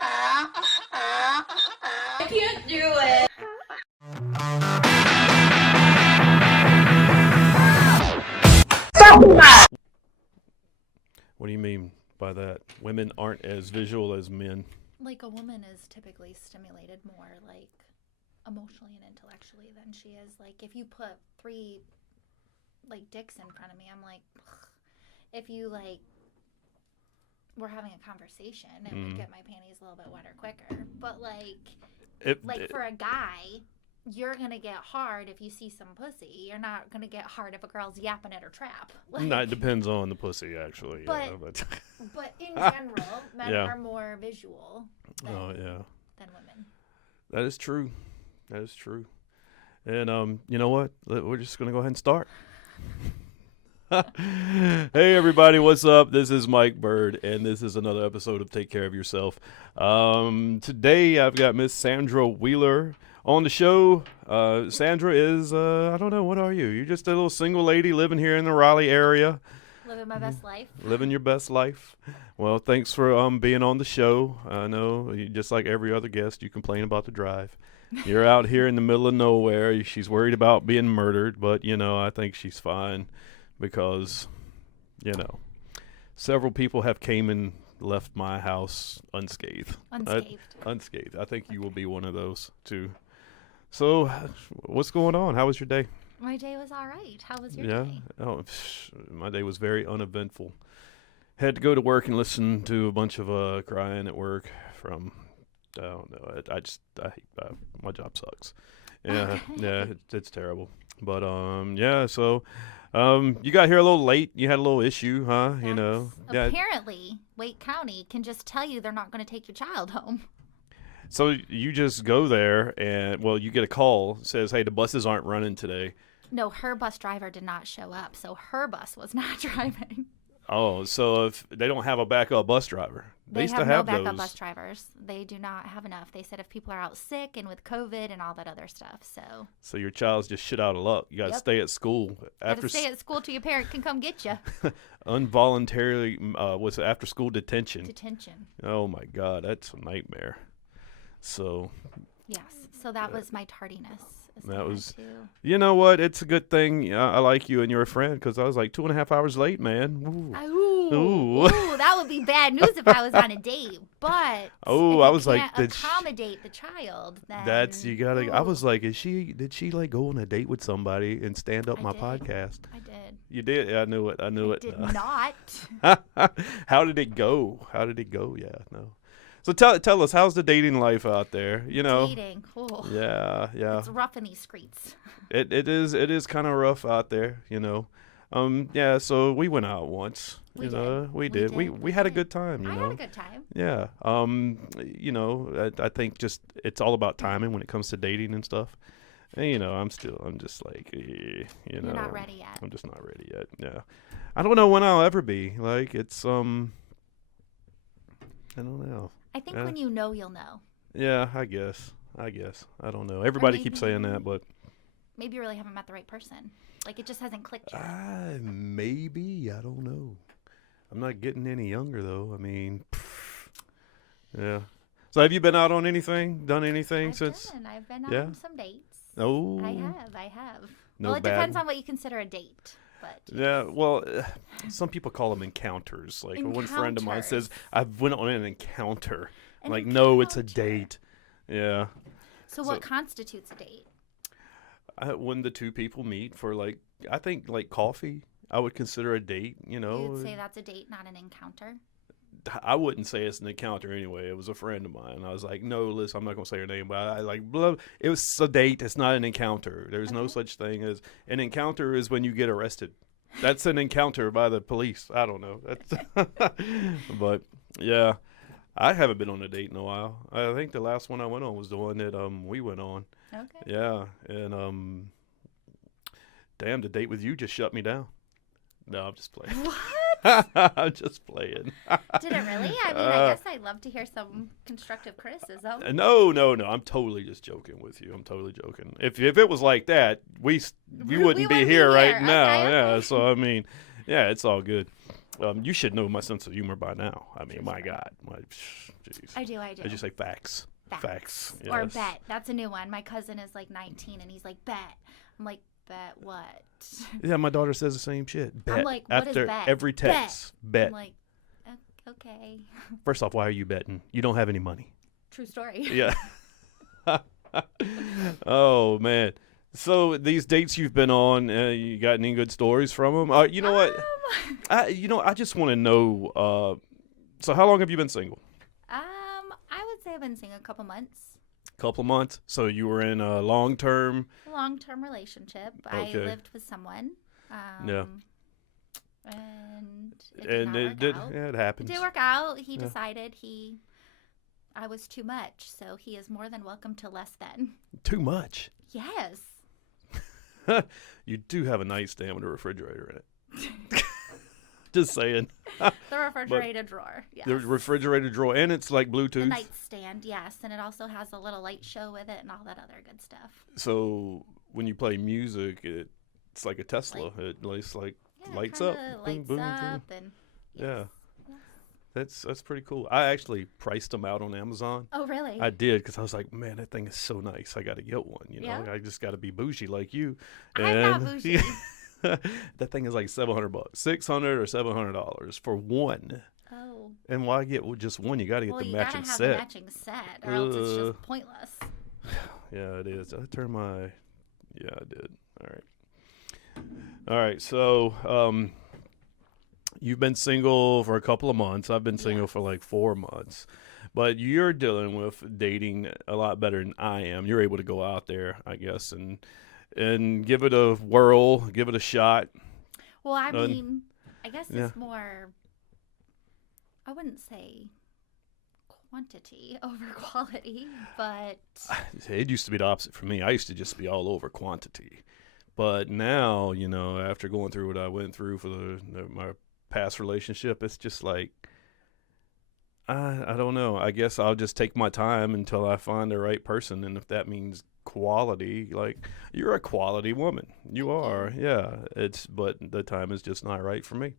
I can't do it. What do you mean by that? Women aren't as visual as men. Like, a woman is typically stimulated more, like, emotionally and intellectually than she is. Like, if you put 3, like, dicks in front of me, I'm like, ugh. If you, like, were having a conversation, it would get my panties a little bit wetter quicker. But, like, for a guy, you're going to get hard if you see some pussy. You're not going to get hard if a girl's yapping at her trap. Like, No, it depends on the pussy, actually. But, yeah, but but in general, men are more visual than women. That is true. That is true. And you know what? We're just going to go ahead and start. Hey, everybody. What's up? This is Mike Bird, and this is another episode of Take Care of Yourself. Today, I've got Miss Sandra Wheeler on the show. Sandra is, I don't know, what are you? You're just a little single lady living here in the Raleigh area. Living my best life. Living your best life. Well, thanks for being on the show. I know, just like every other guest, you complain about the drive. You're out here in the middle of nowhere. She's worried about being murdered, but, I think she's fine because, several people have came and left my house unscathed. Unscathed. I think you will be one of those, too. So, what's going on? How was your day? My day was all right. How was your day? Oh, my day was very uneventful. Had to go to work and listen to a bunch of crying at work from, I don't know. My job sucks. Yeah, it's terrible. But so you got here a little late. You had a little issue, huh? Apparently, Wake County can just tell you they're not going to take your child home. So you just go there and, you get a call that says, hey, the buses aren't running today. No, her bus driver did not show up, so her bus was not driving. Oh, so if they don't have a backup bus driver. They used have to have no backup those. bus drivers. They do not have enough. They said if people are out sick and with COVID and all that other stuff, So your child's just shit out of luck. You got to stay at school. Stay at school till your parent can come get you. Involuntarily, was it after school detention? Detention. Oh, my God. That's a nightmare. So. Yes. So that was my tardiness. That was, you know what? It's a good thing I like you and you're a friend because I was like 2.5 hours late, man. Ooh, that would be bad news if I was on a date. But I was like, accommodate the child. Then you gotta. I was like, did she like go on a date with somebody and stand up my podcast? I did. You did? Yeah, I knew it. Did not. How did it go? Yeah, no. So tell us, how's the dating life out there? Dating. Oh. Yeah. It's rough in these streets. It is kind of rough out there, Yeah, so we went out once. We did. We had a good time, I had a good time. Yeah. I think just it's all about timing when it comes to dating and stuff. And, I'm just like, You're not ready yet. I'm just not ready yet. Yeah. I don't know when I'll ever be. Like, it's I don't know. I think when you know, you'll know. Yeah, I guess. I don't know. Everybody keeps saying that, but maybe you really haven't met the right person. Like, it just hasn't clicked yet. Maybe. I don't know. I'm not getting any younger, though. I mean, yeah. So have you been out on anything? Done anything since? I've been out on some dates. Oh. I have. No it depends on what you consider a date. But yeah, some people call them encounters. Like one friend of mine says, I went on an encounter. No, it's a date. Yeah. So what constitutes a date? When the two people meet for I think coffee, I would consider a date. You would say that's a date, not an encounter. I wouldn't say it's an encounter anyway. It was a friend of mine. I was like, no, listen, I'm not going to say her name, but it was a date. It's not an encounter. There's no such thing as an encounter is when you get arrested. That's an encounter by the police. I don't know. But yeah, I haven't been on a date in a while. I think the last one I went on was the one that we went on. Okay. Yeah. And damn, the date with you just shut me down. No, I'm just playing. What? I'm just playing. Did it really? I mean, I guess I'd love to hear some constructive criticism. No. I'm totally just joking with you. I'm totally joking. If it was like that, we wouldn't be here right now. Okay. Yeah. So I mean, yeah, it's all good. You should know my sense of humor by now. I mean, my God, Jeez. I do. I just say facts. Facts. Or Yes. bet. That's a new one. My cousin is like 19 and he's like, bet. I'm like, bet what? Yeah, my daughter says the same shit. Bet. I'm like, what is After bet? every text. Bet. I'm like, okay. First off, why are you betting? You don't have any money. True story. Yeah. Oh, man. So these dates you've been on, you got any good stories from them? You know what? I just want to know. So how long have you been single? I would say I've been single a couple months. Couple months. So you were in a long-term Relationship. Okay. I lived with someone. Yeah. And it did not work out. Yeah, it happens. It did work out. He decided I was too much, so he is more than welcome to less than. Too much. Yes. You do have a nightstand with a refrigerator in it. Just saying. The refrigerator drawer. Yes. The refrigerator drawer, and it's like Bluetooth. The nightstand, yes, and it also has a little light show with it and all that other good stuff. So when you play music, it's like a Tesla. It lights Lights up. Lights boom, up boom. and Yeah. That's pretty cool. I actually priced them out on Amazon. Oh, really? I did because I was like, man, that thing is so nice. I got to get one. Yeah. I just got to be bougie like you. I'm not bougie. That thing is like $700, $600 or $700 for one. Oh. And why get just one? You got to get the matching you gotta have set. the matching set, or else it's just pointless. Yeah, it is. I turned my. Yeah, I did. All right. So, you've been single for a couple of months. I've been single for like 4 months. But you're dealing with dating a lot better than I am. You're able to go out there, I guess, and give it a whirl, give it a shot. Well, I mean, I guess yeah. it's more, I wouldn't say quantity over quality, but It used to be the opposite for me. I used to just be all over quantity. But now, after going through what I went through for my past relationship, it's just like, I don't know. I guess I'll just take my time until I find the right person. And if that means quality, like, you're a quality woman. You are. Yeah. But the time is just not right for me,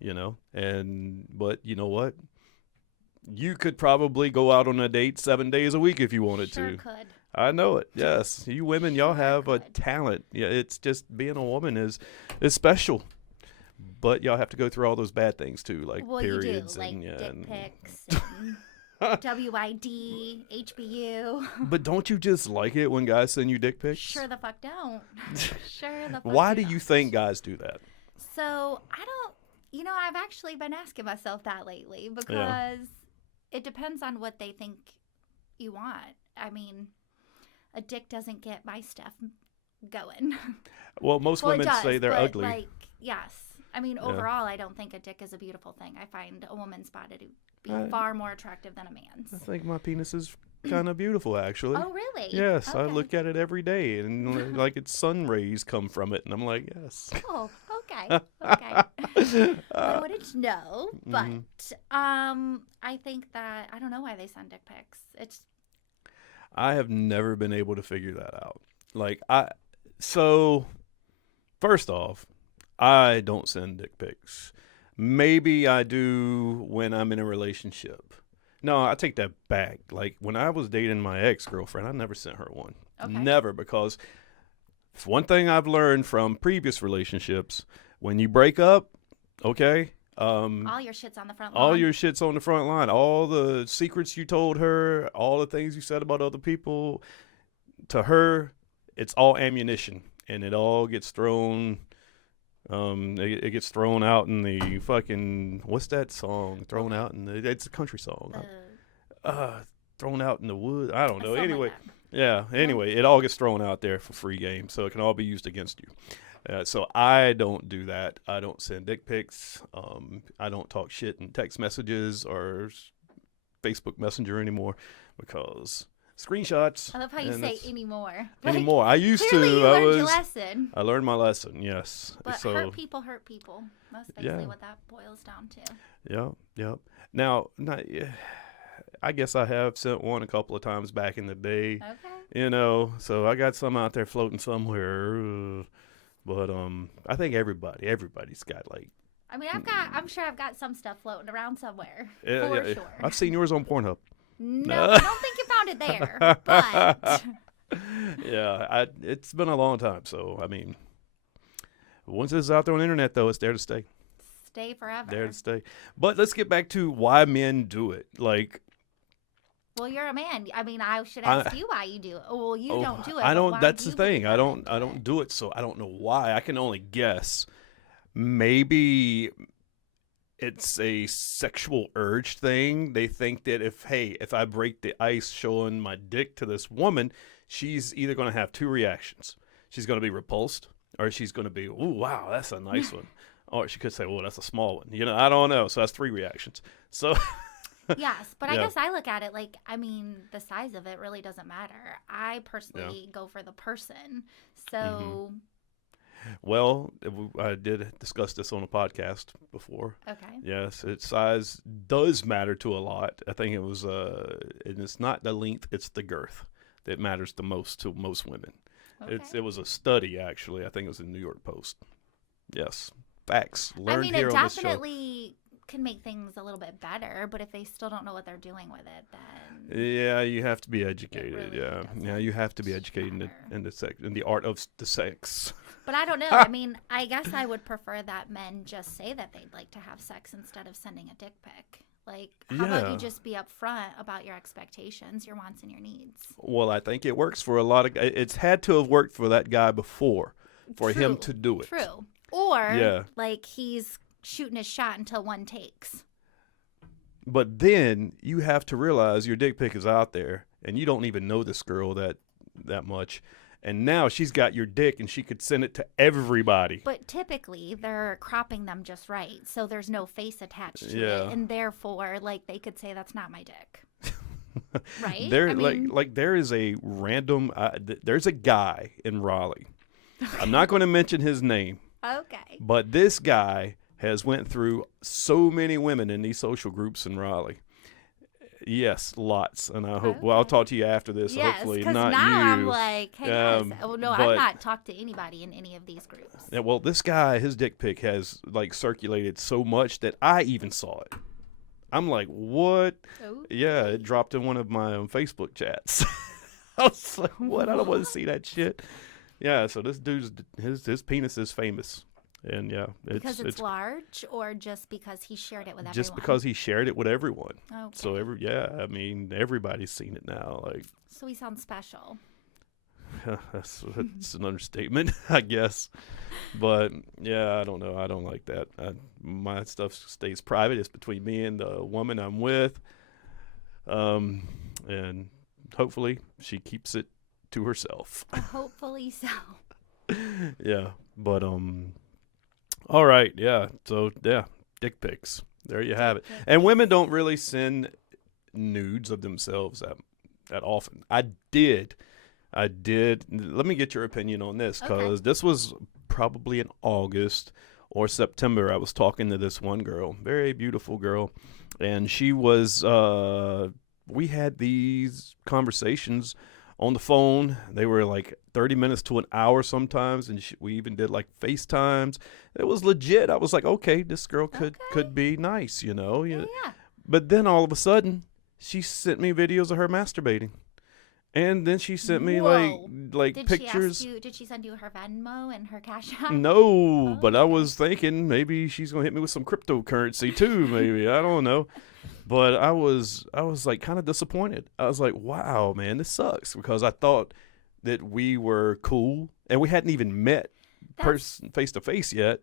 but you know what? You could probably go out on a date 7 days a week if you wanted sure to. could. I know it. Yes. You women, y'all have a talent. Yeah. It's just being a woman is special. But y'all have to go through all those bad things too, like periods you do, and dick pics and WID, HBU. But don't you just like it when guys send you dick pics? Sure the fuck don't. Sure the fuck Why do don't. you think guys do that? So I don't. I've actually been asking myself that lately because it depends on what they think you want. I mean, a dick doesn't get my stuff going. Well, most women it does, say they're but, ugly. Yes. I mean, overall, I don't think a dick is a beautiful thing. I find a woman's body to be far more attractive than a man's. I think my penis is kind of beautiful, actually. Oh, really? Yes, okay. I look at it every day, and like its sun rays come from it, and I'm like, yes. Oh, okay. Okay. I wouldn't know, but I think that I don't know why they send dick pics. I have never been able to figure that out. So first off, I don't send dick pics. Maybe I do when I'm in a relationship. No, I take that back. Like, when I was dating my ex-girlfriend, I never sent her one. Okay. Never, because it's one thing I've learned from previous relationships. When you break up, okay? All your shit's on the front line. All your shit's on the front line. All the secrets you told her, all the things you said about other people, to her, it's all ammunition. And it all gets thrown... it gets thrown out in the fucking, what's that song? Thrown out in the, it's a country song. Thrown out in the wood. I don't know. Anyway, anyway, it all gets thrown out there for free game, so it can all be used against you. So I don't do that. I don't send dick pics. I don't talk shit in text messages or Facebook Messenger anymore because screenshots. I love how you say anymore. Anymore. I used to. You learned your lesson. I learned my lesson. Yes. But hurt people hurt people. That's basically what that boils down to. Yeah. Yeah. Now, I guess I have sent one a couple of times back in the day. Okay. So I got some out there floating somewhere. But I think everybody's got like I mean, I'm sure I've got some stuff floating around somewhere. Yeah, for yeah. sure. I've seen yours on Pornhub. No, I don't think you found it there. But Yeah, it's been a long time. So, I mean, once it's out there on the internet, though, it's there to stay. stay forever. There to stay. But let's get back to why men do it. Like, well, you're a man. I mean, I should ask you why you do it. Well, you don't do it. I but don't. why That's do the you thing. believe I women don't do it. So I don't know why. I can only guess. Maybe it's a sexual urge thing. They think that if I break the ice showing my dick to this woman, she's either going to have two reactions. She's going to be repulsed, or she's going to be, "Ooh, wow, that's a nice one." Or she could say, "Well, that's a small one." I don't know. So that's three reactions. So Yes, but I Yeah. guess I look at it like, I mean, the size of it really doesn't matter. I personally go for the person. So, well, I did discuss this on a podcast before. okay. Yes, its size does matter to a lot. I think it was, and it's not the length, it's the girth that matters the most to most women. Okay. It was a study, actually. I think it was in the New York Post. Yes, facts. I Learned mean, here it on this show. definitely can make things a little bit better, but if they still don't know what they're doing with it, then Yeah, you have to be educated. really Yeah, you have to be educated matter. in the art of the sex. But I don't know. I mean, I guess I would prefer that men just say that they'd like to have sex instead of sending a dick pic. Like, how about Yeah. you just be upfront about your expectations, your wants, and your needs? Well, I think it works for a lot of. It's had to have worked for that guy before, for him True, to do it. True. Or, Yeah. like, he's shooting his shot until one takes. But then you have to realize your dick pic is out there, and you don't even know this girl that much, and now she's got your dick, and she could send it to everybody. But typically, they're cropping them just right, so there's no face attached to Yeah. it, and therefore, like, they could say that's not my dick. Right? There, I mean, like there is a random. There's a guy in Raleigh. I'm not going to mention his name, okay. but this guy has went through so many women in these social groups in Raleigh. Yes, lots. And I hope. Well, I'll Okay. talk to you after this. Yes, Hopefully, because not now you. I'm like, hey guys. Oh, no, but- I've not talked to anybody in any of these groups. Yeah, well, this guy, his dick pic has like circulated so much that I even saw it. I'm like, what? Oh. Yeah, it dropped in one of my Facebook chats. I was like, what? I don't want to see that shit. Yeah, so this dude's his penis is famous, and yeah, Because it's large, or just because he shared it with everyone? just because he shared it with everyone. Okay. So I mean, everybody's seen it now. Like, So he sounds special. that's an understatement, I guess. But yeah, I don't know. I don't like that. My stuff stays private. It's between me and the woman I'm with, and hopefully she keeps it to herself. Hopefully so. Yeah, but all right, yeah. So yeah, dick pics. There you have it. And women don't really send nudes of themselves that often. I did. Let me get your opinion on this, because this was probably in August or September. I was talking to this one girl, very beautiful girl, and she was. We had these conversations on the phone. They were like 30 minutes to an hour sometimes, and we even did like FaceTimes. It was legit. I was like, okay, this girl could be nice, Yeah. But then all of a sudden, she sent me videos of her masturbating. And then she sent me Whoa. like Did pictures. Did she send you her Venmo and her Cash App? No, but I Okay. was thinking maybe she's gonna hit me with some cryptocurrency too. Maybe, I don't know. But I was like kind of disappointed. I was like, wow, man, this sucks, because I thought that we were cool and we hadn't even met face to face yet.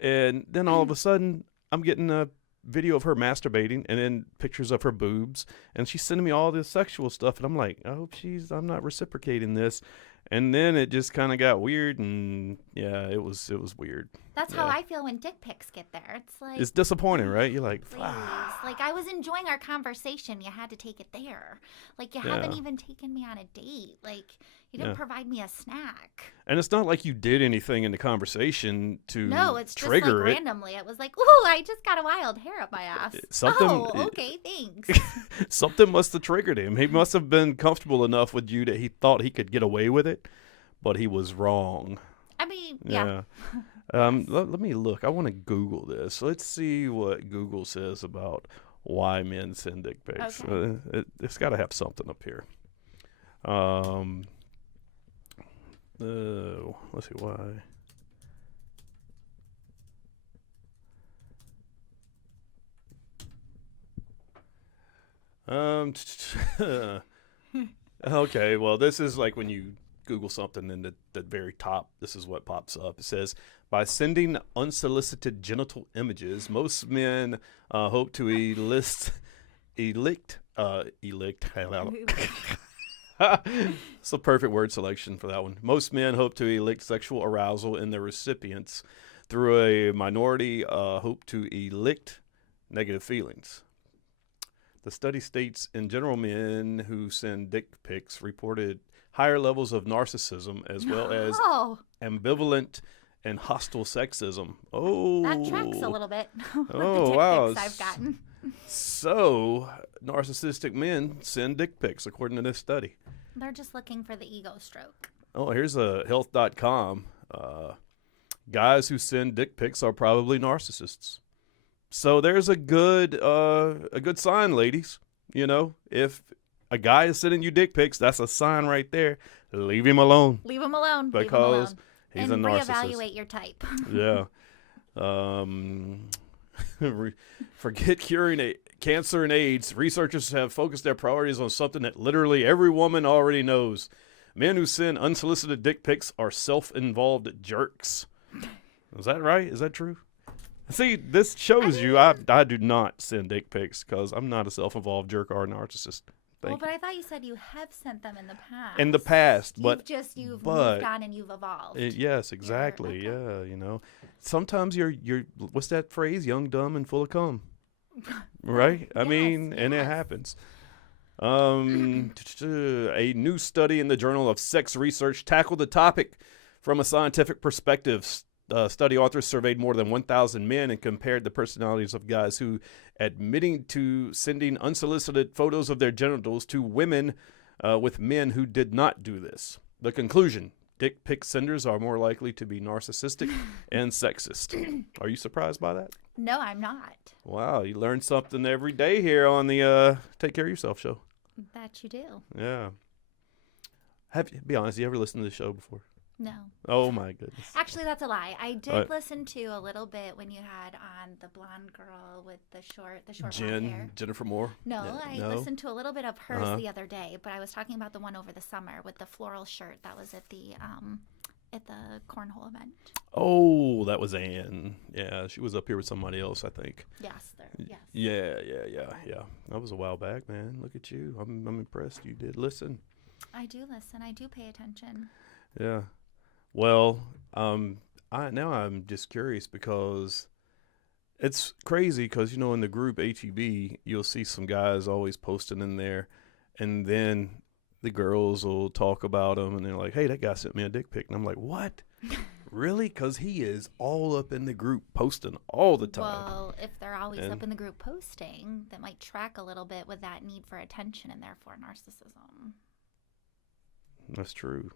And then all of a sudden, I'm getting a video of her masturbating and then pictures of her boobs, and she's sending me all this sexual stuff, and I'm like, I hope I'm not reciprocating this. And then it just kind of got weird, and yeah, it was weird. That's how I feel when dick pics get there. It's like, It's disappointing, right? You're like, please. wow. Like, I was enjoying our conversation. You had to take it there. Like, you haven't even taken me on a date. Like, you didn't provide me a snack. And it's not like you did anything in the conversation to No, it's just trigger like it. randomly. It was like, ooh, I just got a wild hair up my ass. Something- okay, thanks. Something must have triggered him. He must have been comfortable enough with you that he thought he could get away with it, but he was wrong. I mean, yeah. Let me look. I want to Google this. Let's see what Google says about why men send dick pics. Okay. It's got to have something up here. Let's see why. Okay, well, this is like when you Google something and at the very top, this is what pops up. It says, by sending unsolicited genital images, most men hope to it's a perfect word selection for that one. Most men hope to elicit sexual arousal in their recipients through a minority hope to elicit negative feelings. The study states, in general, men who send dick pics reported higher levels of narcissism as well as ambivalent and hostile sexism. Oh, that tracks a little bit with Oh, the dick wow. pics I've gotten. So, narcissistic men send dick pics, according to this study. They're just looking for the ego stroke. Oh, here's a health.com. Guys who send dick pics are probably narcissists. So there's a good sign, ladies. You know, if a guy is sending you dick pics, that's a sign right there. Leave him alone. Leave him alone. Because he's and a narcissist. reevaluate your type. Yeah. Forget curing cancer and AIDS. Researchers have focused their priorities on something that literally every woman already knows. Men who send unsolicited dick pics are self-involved jerks. Is that right? Is that true? See, this shows you I do not send dick pics because I'm not a self-involved jerk or a narcissist. But I thought you said you have sent them in the past. In the past, but you've moved on and you've evolved. Yes, exactly. Yeah, you know, sometimes you're what's that phrase? Young, dumb, and full of cum. Right? I mean, and it happens. A new study in the Journal of Sex Research tackled the topic from a scientific perspective. Study authors surveyed more than 1,000 men and compared the personalities of guys who admitting to sending unsolicited photos of their genitals to women with men who did not do this. The conclusion: dick pic senders are more likely to be narcissistic and sexist. Are you surprised by that? No, I'm not. Wow, you learn something every day here on the Take Care of Yourself show. That you do. Yeah. Be honest, you ever listened to the show before? No. Oh my goodness. Actually, that's a lie. I did listen to a little bit when you had on the blonde girl with the short blonde hair. Jennifer Moore? No, Yeah. I listened to a little bit of hers the other day, but I was talking about the one over the summer with the floral shirt that was at the cornhole event. Oh, that was Anne. Yeah, she was up here with somebody else, I think. Yes. Yeah. That was a while back, man. Look at you. I'm impressed you did listen. I do listen. I do pay attention. Yeah. Well, now I'm just curious because it's crazy because, you know, in the group HEB, you'll see some guys always posting in there, and then the girls will talk about them, and they're like, hey, that guy sent me a dick pic. And I'm like, what? Really? Because he is all up in the group posting all the time. Well, if they're always up in the group posting, that might track a little bit with that need for attention and therefore narcissism. That's true.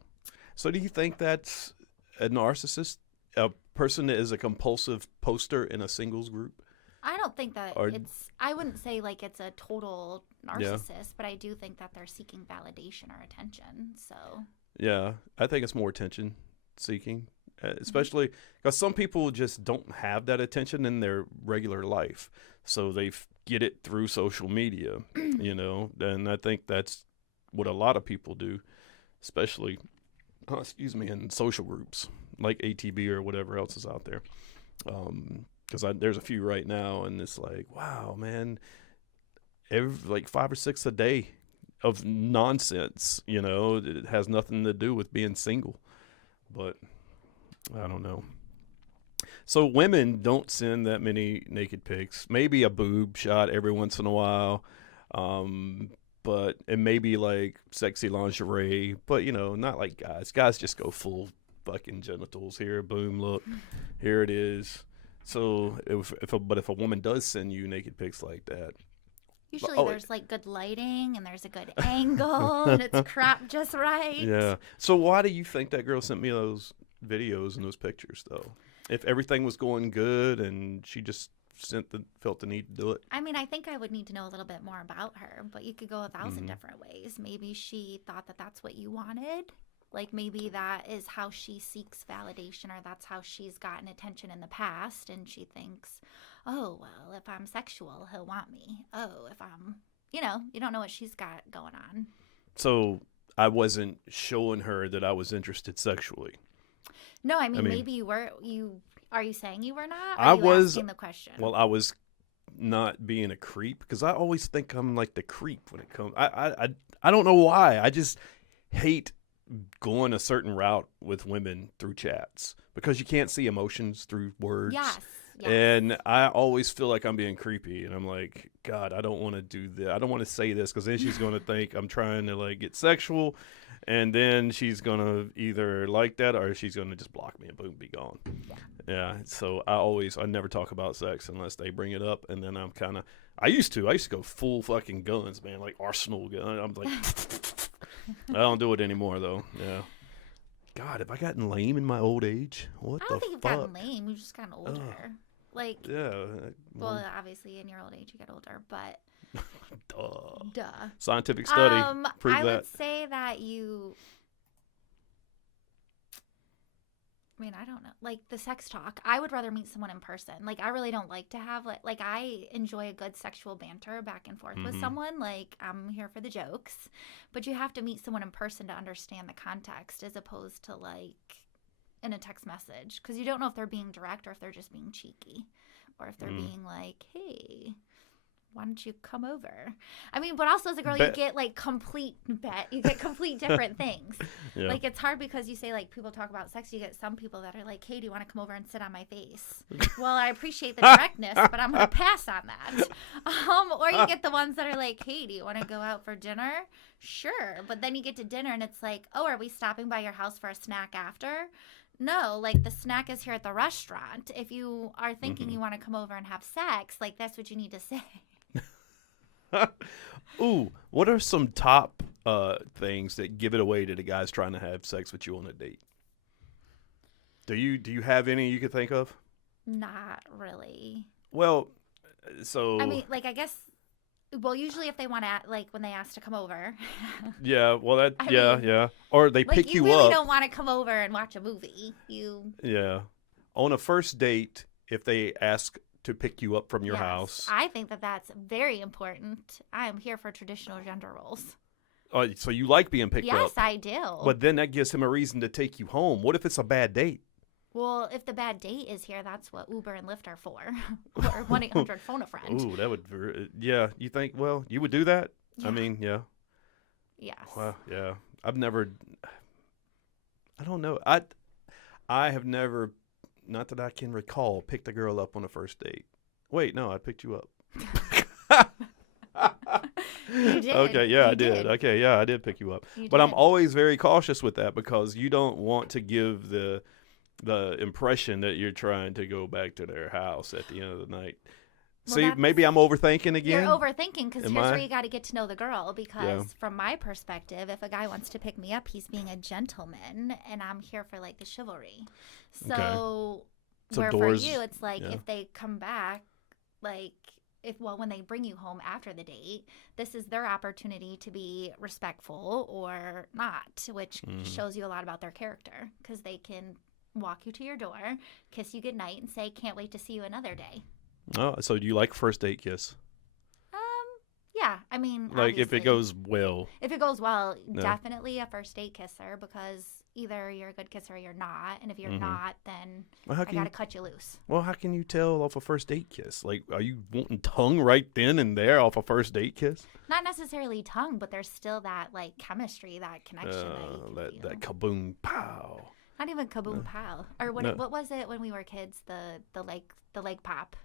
So do you think that's a narcissist, a person that is a compulsive poster in a singles group? I don't think that I wouldn't say like it's a total narcissist, but I do think that they're seeking validation or attention. So yeah, I think it's more attention seeking, especially because some people just don't have that attention in their regular life. So they get it through social media, you know, and I think that's what a lot of people do, especially in social groups like ATB or whatever else is out there. Because there's a few right now, and it's like, wow, man, like 5 or 6 a day of nonsense. You know, it has nothing to do with being single, but I don't know. So women don't send that many naked pics. Maybe a boob shot every once in a while. But it may be like sexy lingerie, but you know, not like guys. Guys just go full fucking genitals here. Boom, look, here it is. So if a woman does send you naked pics like that, usually there's like good lighting and there's a good angle and it's cropped just right. Yeah. So why do you think that girl sent me those videos and those pictures though? if everything was going good and she just felt the need to do it. I mean, I think I would need to know a little bit more about her, but you could go 1,000 Mm-hmm. different ways. Maybe she thought that that's what you wanted. Like maybe that is how she seeks validation, or that's how she's gotten attention in the past, and she thinks, oh, well, if I'm sexual, he'll want me. Oh, if I'm, you don't know what she's got going on. So I wasn't showing her that I was interested sexually. No, I mean maybe you were. Are you saying you were not? Or are you asking the question? Well, I was not being a creep, because I always think I'm like the creep when it comes. I don't know why. I just hate going a certain route with women through chats, because you can't see emotions through words. Yes. And I always feel like I'm being creepy, and I'm like, God, I don't want to do that. I don't want to say this, because then she's going to think I'm trying to like get sexual, and then she's going to either like that or she's going to just block me and boom, be gone. Yeah. So I never talk about sex unless they bring it up, and then I used to go full fucking guns, man, like Arsenal gun. I'm like, I don't do it anymore though. Yeah. God, have I gotten lame in my old age? What the fuck? I don't think you've gotten lame. You've just gotten older. Yeah. Well, obviously, in your old age, you get older, but. Duh. Scientific study. Prove that. I would say that I mean, I don't know. Like, the sex talk, I would rather meet someone in person. Like, I really don't like to have, like I enjoy a good sexual banter back and forth with someone. Like, I'm here for the jokes. But you have to meet someone in person to understand the context, as opposed to, like, in a text message. Because you don't know if they're being direct or if they're just being cheeky. Or if they're being like, hey, why don't you come over? I mean, but also as a girl, you get like complete different things. Yeah. Like, it's hard because you say, like, people talk about sex. You get some people that are like, hey, do you want to come over and sit on my face? Well, I appreciate the directness, but I'm going to pass on that. Or you get the ones that are like, hey, do you want to go out for dinner? Sure. But then you get to dinner and it's like, oh, are we stopping by your house for a snack after? No, like, the snack is here at the restaurant. If you are thinking you want to come over and have sex, like, that's what you need to say. Ooh, what are some top things that give it away to the guys trying to have sex with you on a date? Do you have any you could think of? Not really. Well, so I mean, like, I guess. Well, usually if they want to, like, when they ask to come over. Yeah. Well, that. I Yeah. mean, yeah. Or they pick you really up. You don't want to come over and watch a movie. Yeah. On a first date, if they ask to pick you up from your house. I think that that's very important. I am here for traditional gender roles. So you like being picked up? Yes, I do. But then that gives him a reason to take you home. What if it's a bad date? Well, if the bad date is here, that's what Uber and Lyft are for. Or 1-800 phone a friend. Ooh, that would. Yeah, you think? Well, you would do that? Yeah. I mean, yeah. Yes. Well, yeah. I've never. I don't know. I have never, not that I can recall, picked a girl up on a first date. Wait, no, I picked you up. You did. Okay, yeah, You I did. Okay, yeah, I did pick you up. But I'm always very cautious with that, because you don't want to give the impression that you're trying to go back to their house at the end of the night. Well, See, maybe I'm overthinking again. You're overthinking, because here's where you got to get to know the girl. Because from my perspective, if a guy wants to pick me up, he's being a gentleman, and I'm here for, like, the chivalry. So where doors, for you, it's like, if they come back, like, when they bring you home after the date, this is their opportunity to be respectful or not, which shows you a lot about their character, because they can walk you to your door, kiss you goodnight, and say, can't wait to see you another day. Oh, so do you like first date kiss? Yeah, I mean, like, obviously. if it goes well. If it goes well, definitely a first date kisser, because either you're a good kisser or you're not, and if you're not, then I gotta cut you loose. Well, how can you tell off a first date kiss? Like, are you wanting tongue right then and there off a first date kiss? Not necessarily tongue, but there's still that, like, chemistry, that connection that kaboom pow. Not even kaboom pow. Or what was it when we were kids? The leg pop.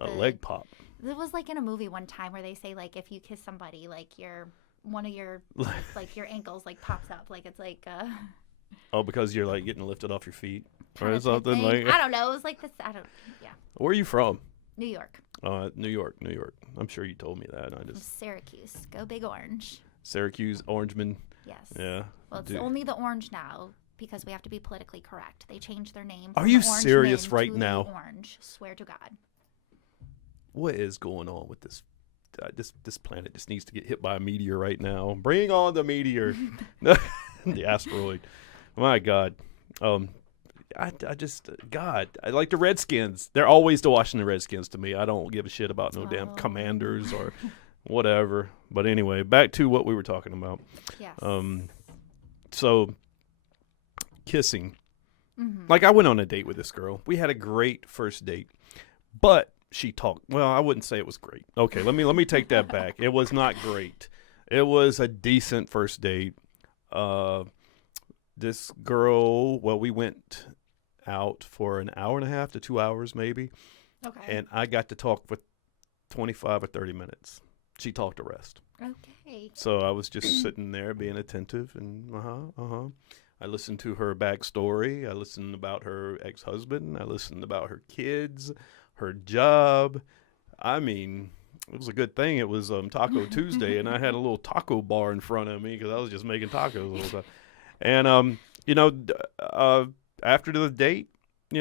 A leg pop. It was like in a movie one time where they say, like, if you kiss somebody, like, one of your like your ankles, like, pops up, like, it's like oh, because you're, like, getting lifted off your feet or something like. I don't know. It was like this. Yeah. Where are you from? New York. New York. I'm sure you told me that. Syracuse. Go Big Orange. Syracuse, Orangeman. Yes. Yeah. Well, it's only the orange now. because we have to be politically correct. They changed their name. Are from you the Orange serious Men right to now? The Orange. Swear to God. What is going on with this? This planet just needs to get hit by a meteor right now. Bring on the meteor, the asteroid. My God, I just God, I like the Redskins. They're always the Washington Redskins to me. I don't give a shit about no damn Commanders or whatever. But anyway, back to what we were talking about. Yes. So kissing. Like I went on a date with this girl. We had a great first date, but she talked. Well, I wouldn't say it was great. Okay, let me take that back. It was not great. It was a decent first date. This girl. Well, we went out for an hour and a half to 2 hours maybe. Okay. And I got to talk for 25 or 30 minutes. She talked the rest. Okay. So I was just sitting there being attentive and I listened to her backstory. I listened about her ex-husband. I listened about her kids, her job. I mean, it was a good thing it was Taco Tuesday and I had a little taco bar in front of me because I was just making tacos all the time. And, after the date, I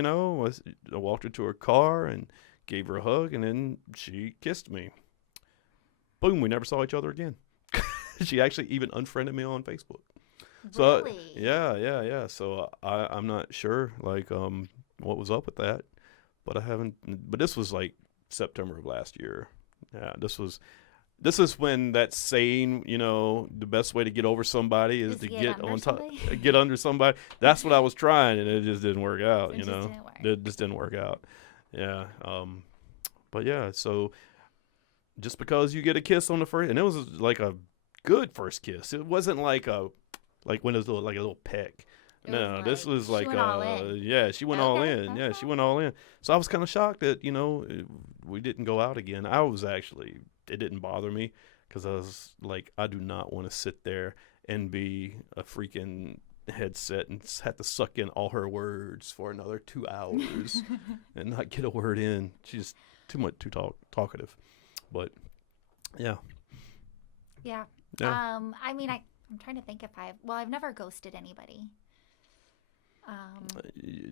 walked her to her car and gave her a hug, and then she kissed me. Boom, we never saw each other again. She actually even unfriended me on Facebook. So, Really? yeah. So I'm not sure, what was up with that, but but this was like September of last year. Yeah, this is when that saying, the best way to get over somebody is to get on top, get under somebody. That's what I was trying, and it just didn't work out. It just didn't work out. Yeah. But yeah, so just because you get a kiss on the first, and it was like a good first kiss. It wasn't like when it was like a little peck. No, this was like, yeah, she went all in. Yeah, she went all in. So I was kind of shocked that, we didn't go out again. It didn't bother me because I was like, I do not want to sit there and be a freaking headset and have to suck in all her words for another 2 hours and not get a word in. She's too talkative. But yeah. Yeah. I mean, I'm trying to think if I've never ghosted anybody.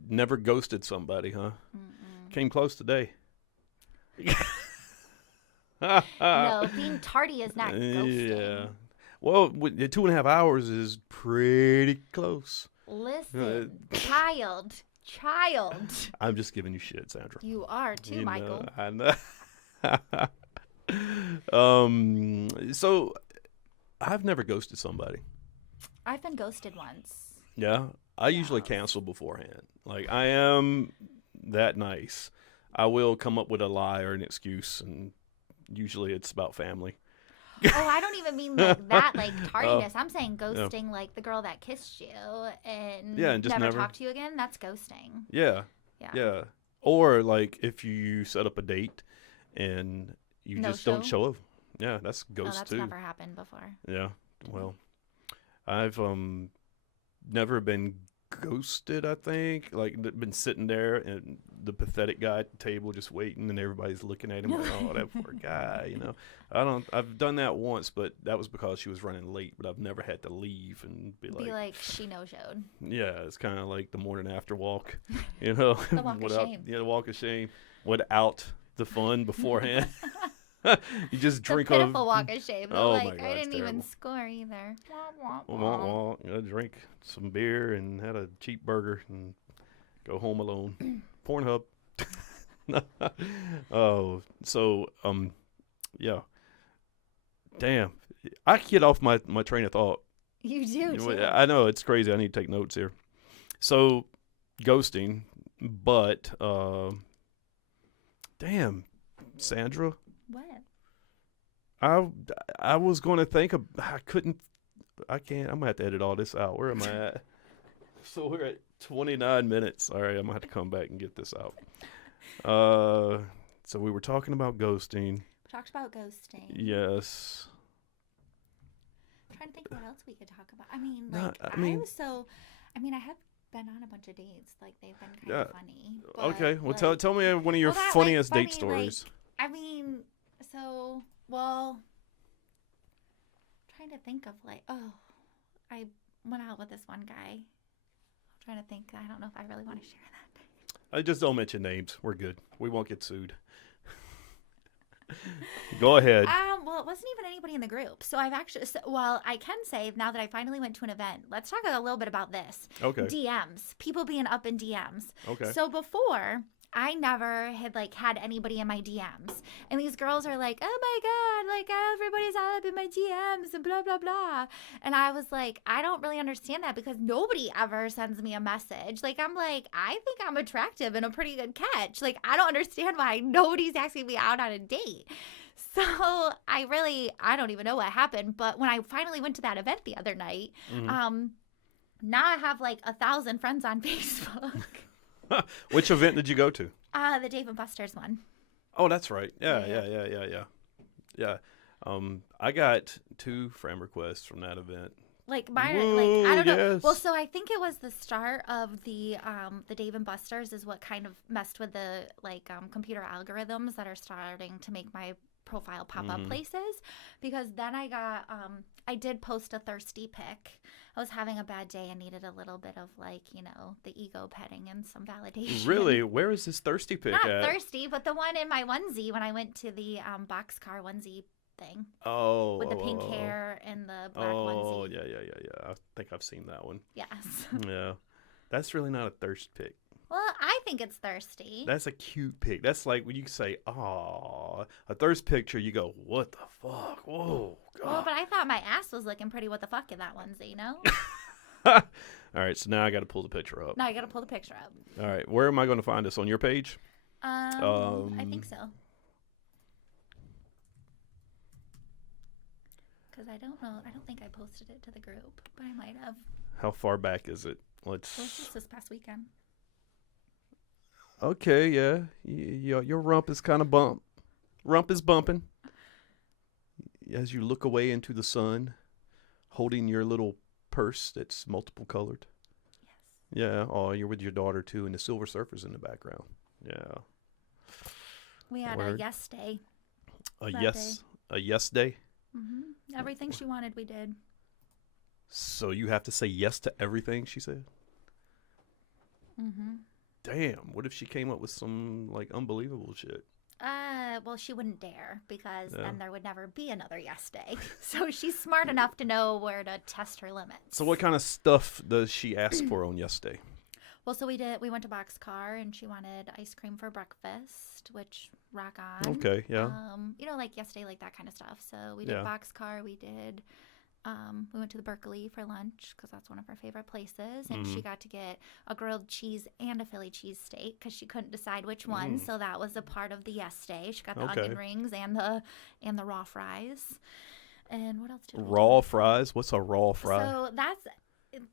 Never ghosted somebody, huh? Mm-mm. Came close today. No, being tardy is not ghosting. Yeah. Well, 2.5 hours is pretty close. Listen, child. I'm just giving you shit, Sandra. You are too, Michael. I know. So I've never ghosted somebody. I've been ghosted once. Yeah. I usually cancel beforehand. Like, I am that nice. I will come up with a lie or an excuse, and usually it's about family. Oh, I don't even mean like that, like tardiness. I'm saying ghosting, like the girl that kissed you and just never talked to you again. That's ghosting. Yeah. Or like if you set up a date and you just don't show up. Yeah, that's ghost that's too. Never happened before. Yeah. Well, I've never been ghosted, I think. Like, been sitting there and the pathetic guy at the table just waiting and everybody's looking at him like, oh, that poor guy, I've done that once, but that was because she was running late, but I've never had to leave and be like she no-showed. Yeah, it's kind of like the morning after walk, The walk of shame. Yeah, the walk of shame without the fun beforehand. You just drink a pitiful walk of shame. Oh my God, I didn't terrible. even score either. I drink some beer and had a cheap burger and go home alone. Pornhub. Oh, so yeah. Damn, I get off my train of thought. You do too. I know, it's crazy. I need to take notes here. So, ghosting, but damn, Sandra. What? I was going to think of, I can't, I'm going to have to edit all this out. Where am I at? So we're at 29 minutes. All right, I'm going to have to come back and get this out. So we were talking about ghosting. Talked about ghosting. Yes. I'm trying to think what else we could talk about. I have been on a bunch of dates. Like, they've been kind of funny. But, okay, well, tell me one of your funniest date stories. Trying to think of I went out with this one guy trying to think. I don't know if I really want to share that. I just don't mention names. We're good. We won't get sued. Go ahead. Well, it wasn't even anybody in the group. So I've actually, well, I can say now that I finally went to an event, let's talk a little bit about this. Okay. DMs. People being up in DMs. Okay. So before, I never had like had anybody in my DMs. And these girls are like, oh my God, like everybody's all up in my DMs and blah, blah, blah. And I was like, I don't really understand that because nobody ever sends me a message. Like, I'm like, I think I'm attractive and a pretty good catch. Like, I don't understand why nobody's asking me out on a date. So I don't even know what happened. But when I finally went to that event the other night, now I have like 1,000 friends on Facebook. Which event did you go to? The Dave and Buster's one. Oh, that's right. Yeah. I got 2 friend requests from that event. Like mine, Whoa, like I don't know. yes. Well, so I think it was the start of the Dave and Buster's is what kind of messed with the computer algorithms that are starting to make my profile pop up places, because then I did post a thirsty pic. I was having a bad day and needed a little bit of the ego petting and some validation. Really? Where is this thirsty pic Not at? thirsty, but the one in my onesie when I went to the boxcar onesie thing. Oh. With the pink hair and the black onesie. Oh, yeah. I think I've seen that one. Yes. Yeah. That's really not a thirst pic. Well, I think it's thirsty. That's a cute pic. That's like when you say, "Aw," a thirst picture. You go, "What the fuck? Whoa, God." Well, but I thought my ass was looking pretty. What the fuck in that onesie, you know? All right, so now I got to pull the picture up. No, I got to pull the picture up. All right, where am I going to find this on your page? I think so. Because I don't know. I don't think I posted it to the group, but I might have. How far back is it? It was just this past weekend. Okay, yeah. Your rump is kind of Rump is bumping. As you look away into the sun, holding your little purse that's multiple colored. Yes. Yeah. Oh, you're with your daughter too, and the Silver Surfer's in the background. Yeah. We had a yes day. A yes day. Mm-hmm. Everything she wanted, we did. So you have to say yes to everything she said? Mm-hmm. Damn, what if she came up with some unbelievable shit? Well, she wouldn't dare because then there would never be another yes day. So she's smart enough to know where to test her limits. So what kind of stuff does she ask for on yes day? Well, so we went to Boxcar and she wanted ice cream for breakfast, which rock on. Okay, yeah. Like yes day, like that kind of stuff. So we did Boxcar, we did we went to the Berkeley for lunch because that's one of our favorite places, and she got to get a grilled cheese and a Philly cheesesteak because she couldn't decide which one. So that was a part of the yes day. She got the onion rings and the raw fries. And what else did we do? Raw fries? What's a raw fry? So that's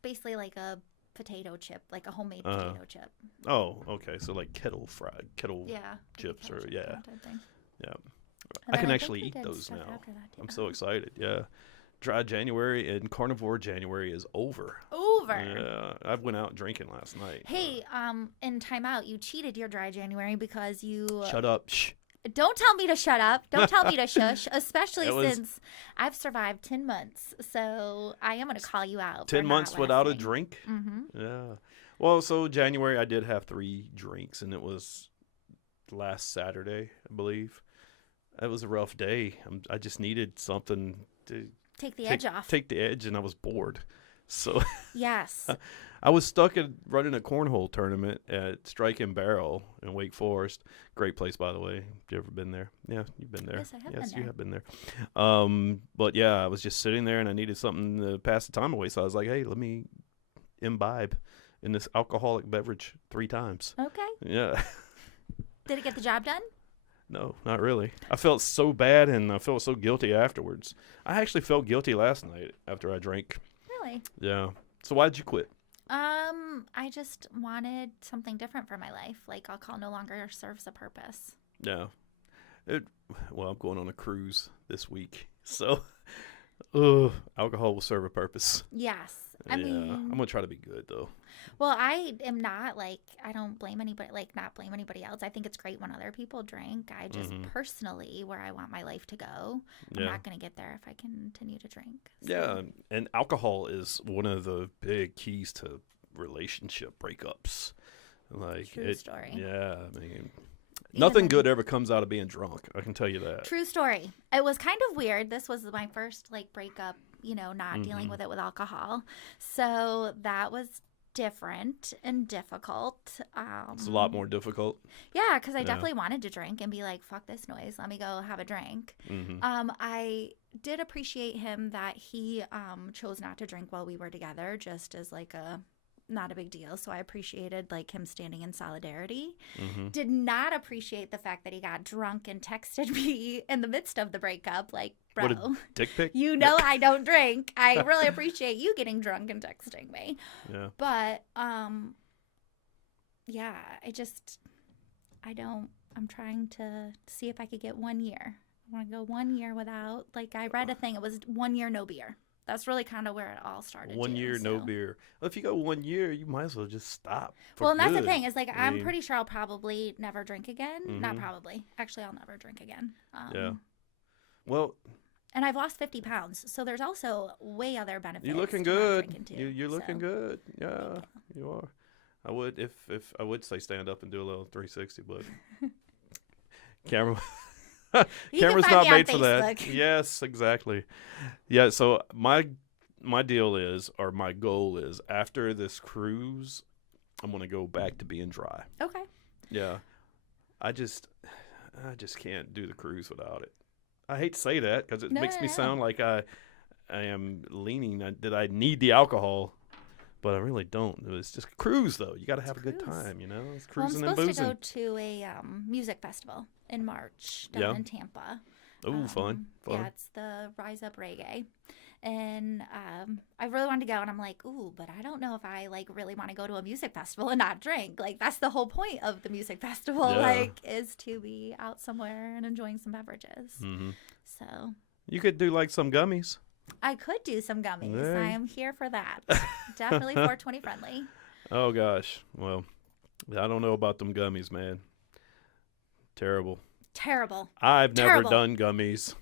basically like a potato chip, like a homemade potato chip. Oh, okay. So like kettle chips or type thing. yeah. And I can then actually think we eat did those stuff now. after that, too. I'm so excited. Yeah. Dry January and carnivore January is over. Yeah, I went out drinking last night. Hey, in timeout, you cheated your dry January because you. Shut up. Shh. Don't tell me to shut up. Don't tell me to shush, especially since I've survived 10 months. So I am going to call you out. 10 months without a drink? Mm-hmm. Yeah. Well, so January I did have 3 drinks, and it was last Saturday, I believe. It was a rough day. I just needed something to take the edge off. Take the edge, and I was bored. So yes. I was stuck at running a cornhole tournament at Strike and Barrel in Wake Forest. Great place, by the way. Have you ever been there? Yeah, you've been there. Yes, I have been Yes, there. you have been there. But yeah, I was just sitting there, and I needed something to pass the time away. So I was like, hey, let me imbibe in this alcoholic beverage 3 times. Okay. Yeah. Did it get the job done? No, not really. I felt so bad, and I felt so guilty afterwards. I actually felt guilty last night after I drank. Really? Yeah. So why'd you quit? I just wanted something different for my life. Like alcohol no longer serves a purpose. Yeah. Well, I'm going on a cruise this week, so alcohol will serve a purpose. Yes. I mean, I'm gonna try to be good though. Well, I am not I don't blame anybody, not blame anybody else. I think it's great when other people drink. I just personally, where I want my life to go, I'm not going to get there if I continue to drink. So. Yeah, and alcohol is one of the big keys to relationship breakups. Like True story. Yeah, I mean, Even nothing then- good ever comes out of being drunk. I can tell you that. True story. It was kind of weird. This was my first like breakup, not dealing with it with alcohol. So that was different and difficult. It's a lot more difficult. Yeah, because I definitely wanted to drink and be like, fuck this noise. Let me go have a drink. I did appreciate him that he chose not to drink while we were together, just as like not a big deal. So I appreciated like him standing in solidarity. Did not appreciate the fact that he got drunk and texted me in the midst of the breakup. Like, bro, What a dick pic? I don't drink. I really appreciate you getting drunk and texting me. Yeah. But yeah, I'm trying to see if I could get 1 year. I want to go 1 year without, like, I read a thing. It was 1 year, no beer. That's really kind of where it all started. 1 year, no so. beer. Well, if you go 1 year, you might as well just stop. Well, and that's the good. thing. Is like, I I'm mean, pretty sure I'll probably never drink again. Not probably. Actually, I'll never drink again. Yeah. Well, and I've lost 50 pounds. So there's also way other benefits. you're looking to not good. drinking, too. You're looking So, good. Yeah, you are. I would if I would say stand up and do a little 360, but camera. You can Camera's find not me on made for that. Facebook. Yes, exactly. Yeah, so my deal is, or my goal is, after this cruise, I'm gonna go back to being dry. Okay. Yeah, I just can't do the cruise without it. I hate to say that because it makes me sound like I am leaning that I need the alcohol, but I really don't. It's just cruise though. You got to have a good cruise. time, It's Well, I'm cruising and supposed to boozing. go to a music festival in March down in Tampa. Oh, fun. Yeah, it's the Rise Up Reggae. And I really wanted to go, and I'm like, ooh, but I don't know if I like really want to go to a music festival and not drink. Like, that's the whole point of the music festival, Yeah. is to be out somewhere and enjoying some beverages. Mm-hmm. So You could do like some gummies. I could do some gummies. Hey. I am here for that. Definitely 420 friendly. Oh gosh. Well, I don't know about them gummies, man. Terrible. Terrible. I've never Terrible. done gummies.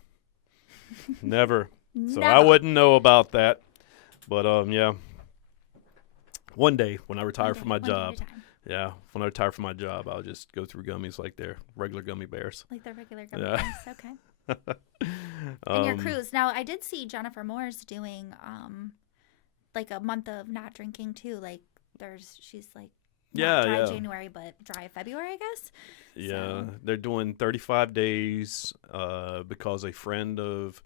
Never. So Never. I wouldn't know about that. But yeah. One day when I retire from my One day at a job. time. Yeah, when I retire from my job, I'll just go through gummies like they're regular gummy bears. Like the regular gummy Yeah. bears. Okay. And your cruise. Now, I did see Jennifer Moore's doing like a month of not drinking too. Like she's like not dry January but dry February, I guess. Yeah, So- they're doing 35 days because a friend of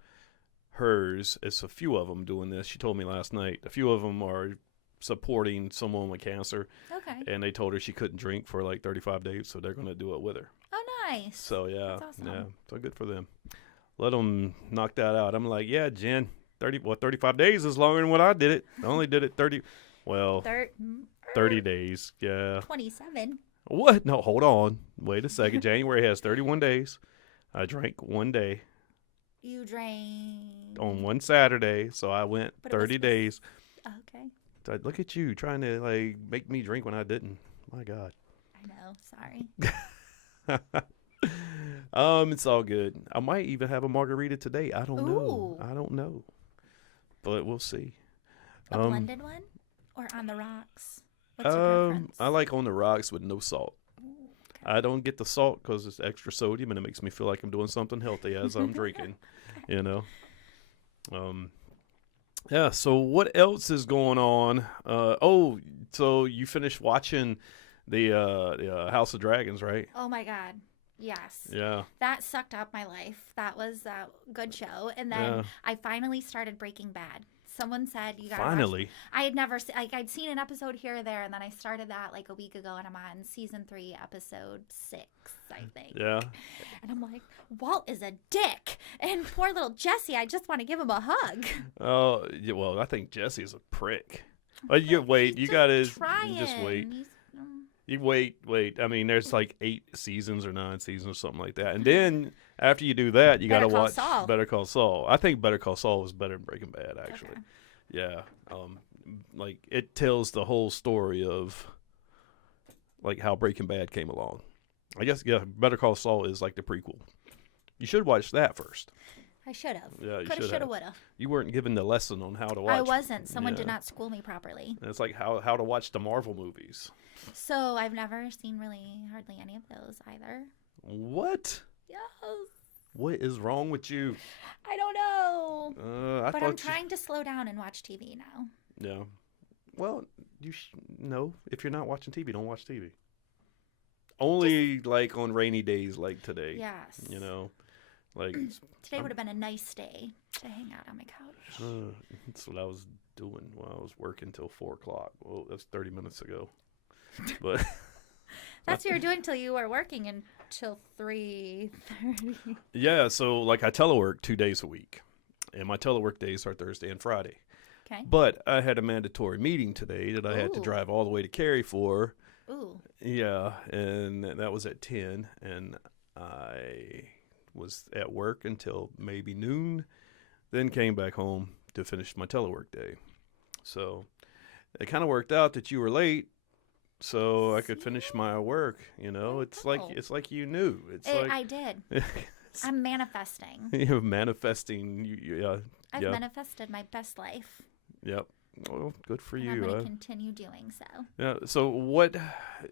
hers, it's a few of them doing this. She told me last night. A few of them are supporting someone with cancer, Okay. and they told her she couldn't drink for like 35 days, so they're going to do it with her. Oh, nice. So yeah, That's awesome. yeah, so good for them. Let them knock that out. I'm like, yeah, Jen, 35 days is longer than what I did it. I only did it 30 days. Yeah. 27. What? No, hold on. Wait a second. January has 31 days. I drank one day You drank. on one Saturday, so I went But it was 30 days. Okay. So look at you trying to like make me drink when I didn't. My God. I know. Sorry. It's all good. I might even have a margarita today. I don't know. Ooh. I don't know. But we'll see. A blended one or on the rocks? What's your preference? I like on the rocks with no salt. Ooh, okay. I don't get the salt because it's extra sodium and it makes me feel like I'm doing something healthy as I'm drinking, Yeah, so what else is going on? So you finished watching the House of Dragons, right? Oh my God. Yes. Yeah. That sucked up my life. That was a good show. And then Yeah. I finally started Breaking Bad. Someone said you got Finally. I had never I'd seen an episode here or there, and then I started that like a week ago, and I'm on season 3, episode 6, I think. Yeah. And I'm like, Walt is a dick, and poor little Jesse. I just want to give him a hug. Oh, yeah, well, I think Jesse's a prick. But you wait. You got to just wait. You wait. I mean, there's like 8 seasons or 9 seasons or something like that. And then after you do that, you got to Better Call watch Saul. Better Call Saul. I think Better Call Saul was better than Breaking Bad, actually. Okay. Yeah. Like it tells the whole story of like how Breaking Bad came along. I guess, yeah, Better Call Saul is like the prequel. You should watch that first. I should have. Yeah, you Coulda, should shoulda, have. woulda. You weren't given the lesson on how to watch. I wasn't. Someone did Yeah. not school me properly. And it's like how to watch the Marvel movies. So I've never seen really hardly any of those either. What? Yes. What is wrong with you? I don't know. I But thought I'm trying to slow down and watch TV now. Yeah. Well, no. If you're not watching TV, don't watch TV. Only like on rainy days like today. Yes. You know, like Today would have been a nice day to hang out on my couch. that's what I was doing while I was working till 4:00. Well, that's 30 minutes ago. But That's what you were doing till you were working until 3:30. yeah, so like I telework 2 days a week, and my telework days are Thursday and Friday. Okay. But I had a mandatory meeting today that I had to Ooh. drive all the way to Cary for. Ooh. Yeah, and that was at 10, and I was at work until maybe noon, then came back home to finish my telework day. So it kind of worked out that you were late, so I could finish my work. You know, it's like you knew. I did. I'm manifesting. You're manifesting. Yeah. I've yeah. manifested my best life. Yep. Well, good for And you. I'm going to continue doing so. Yeah. So what,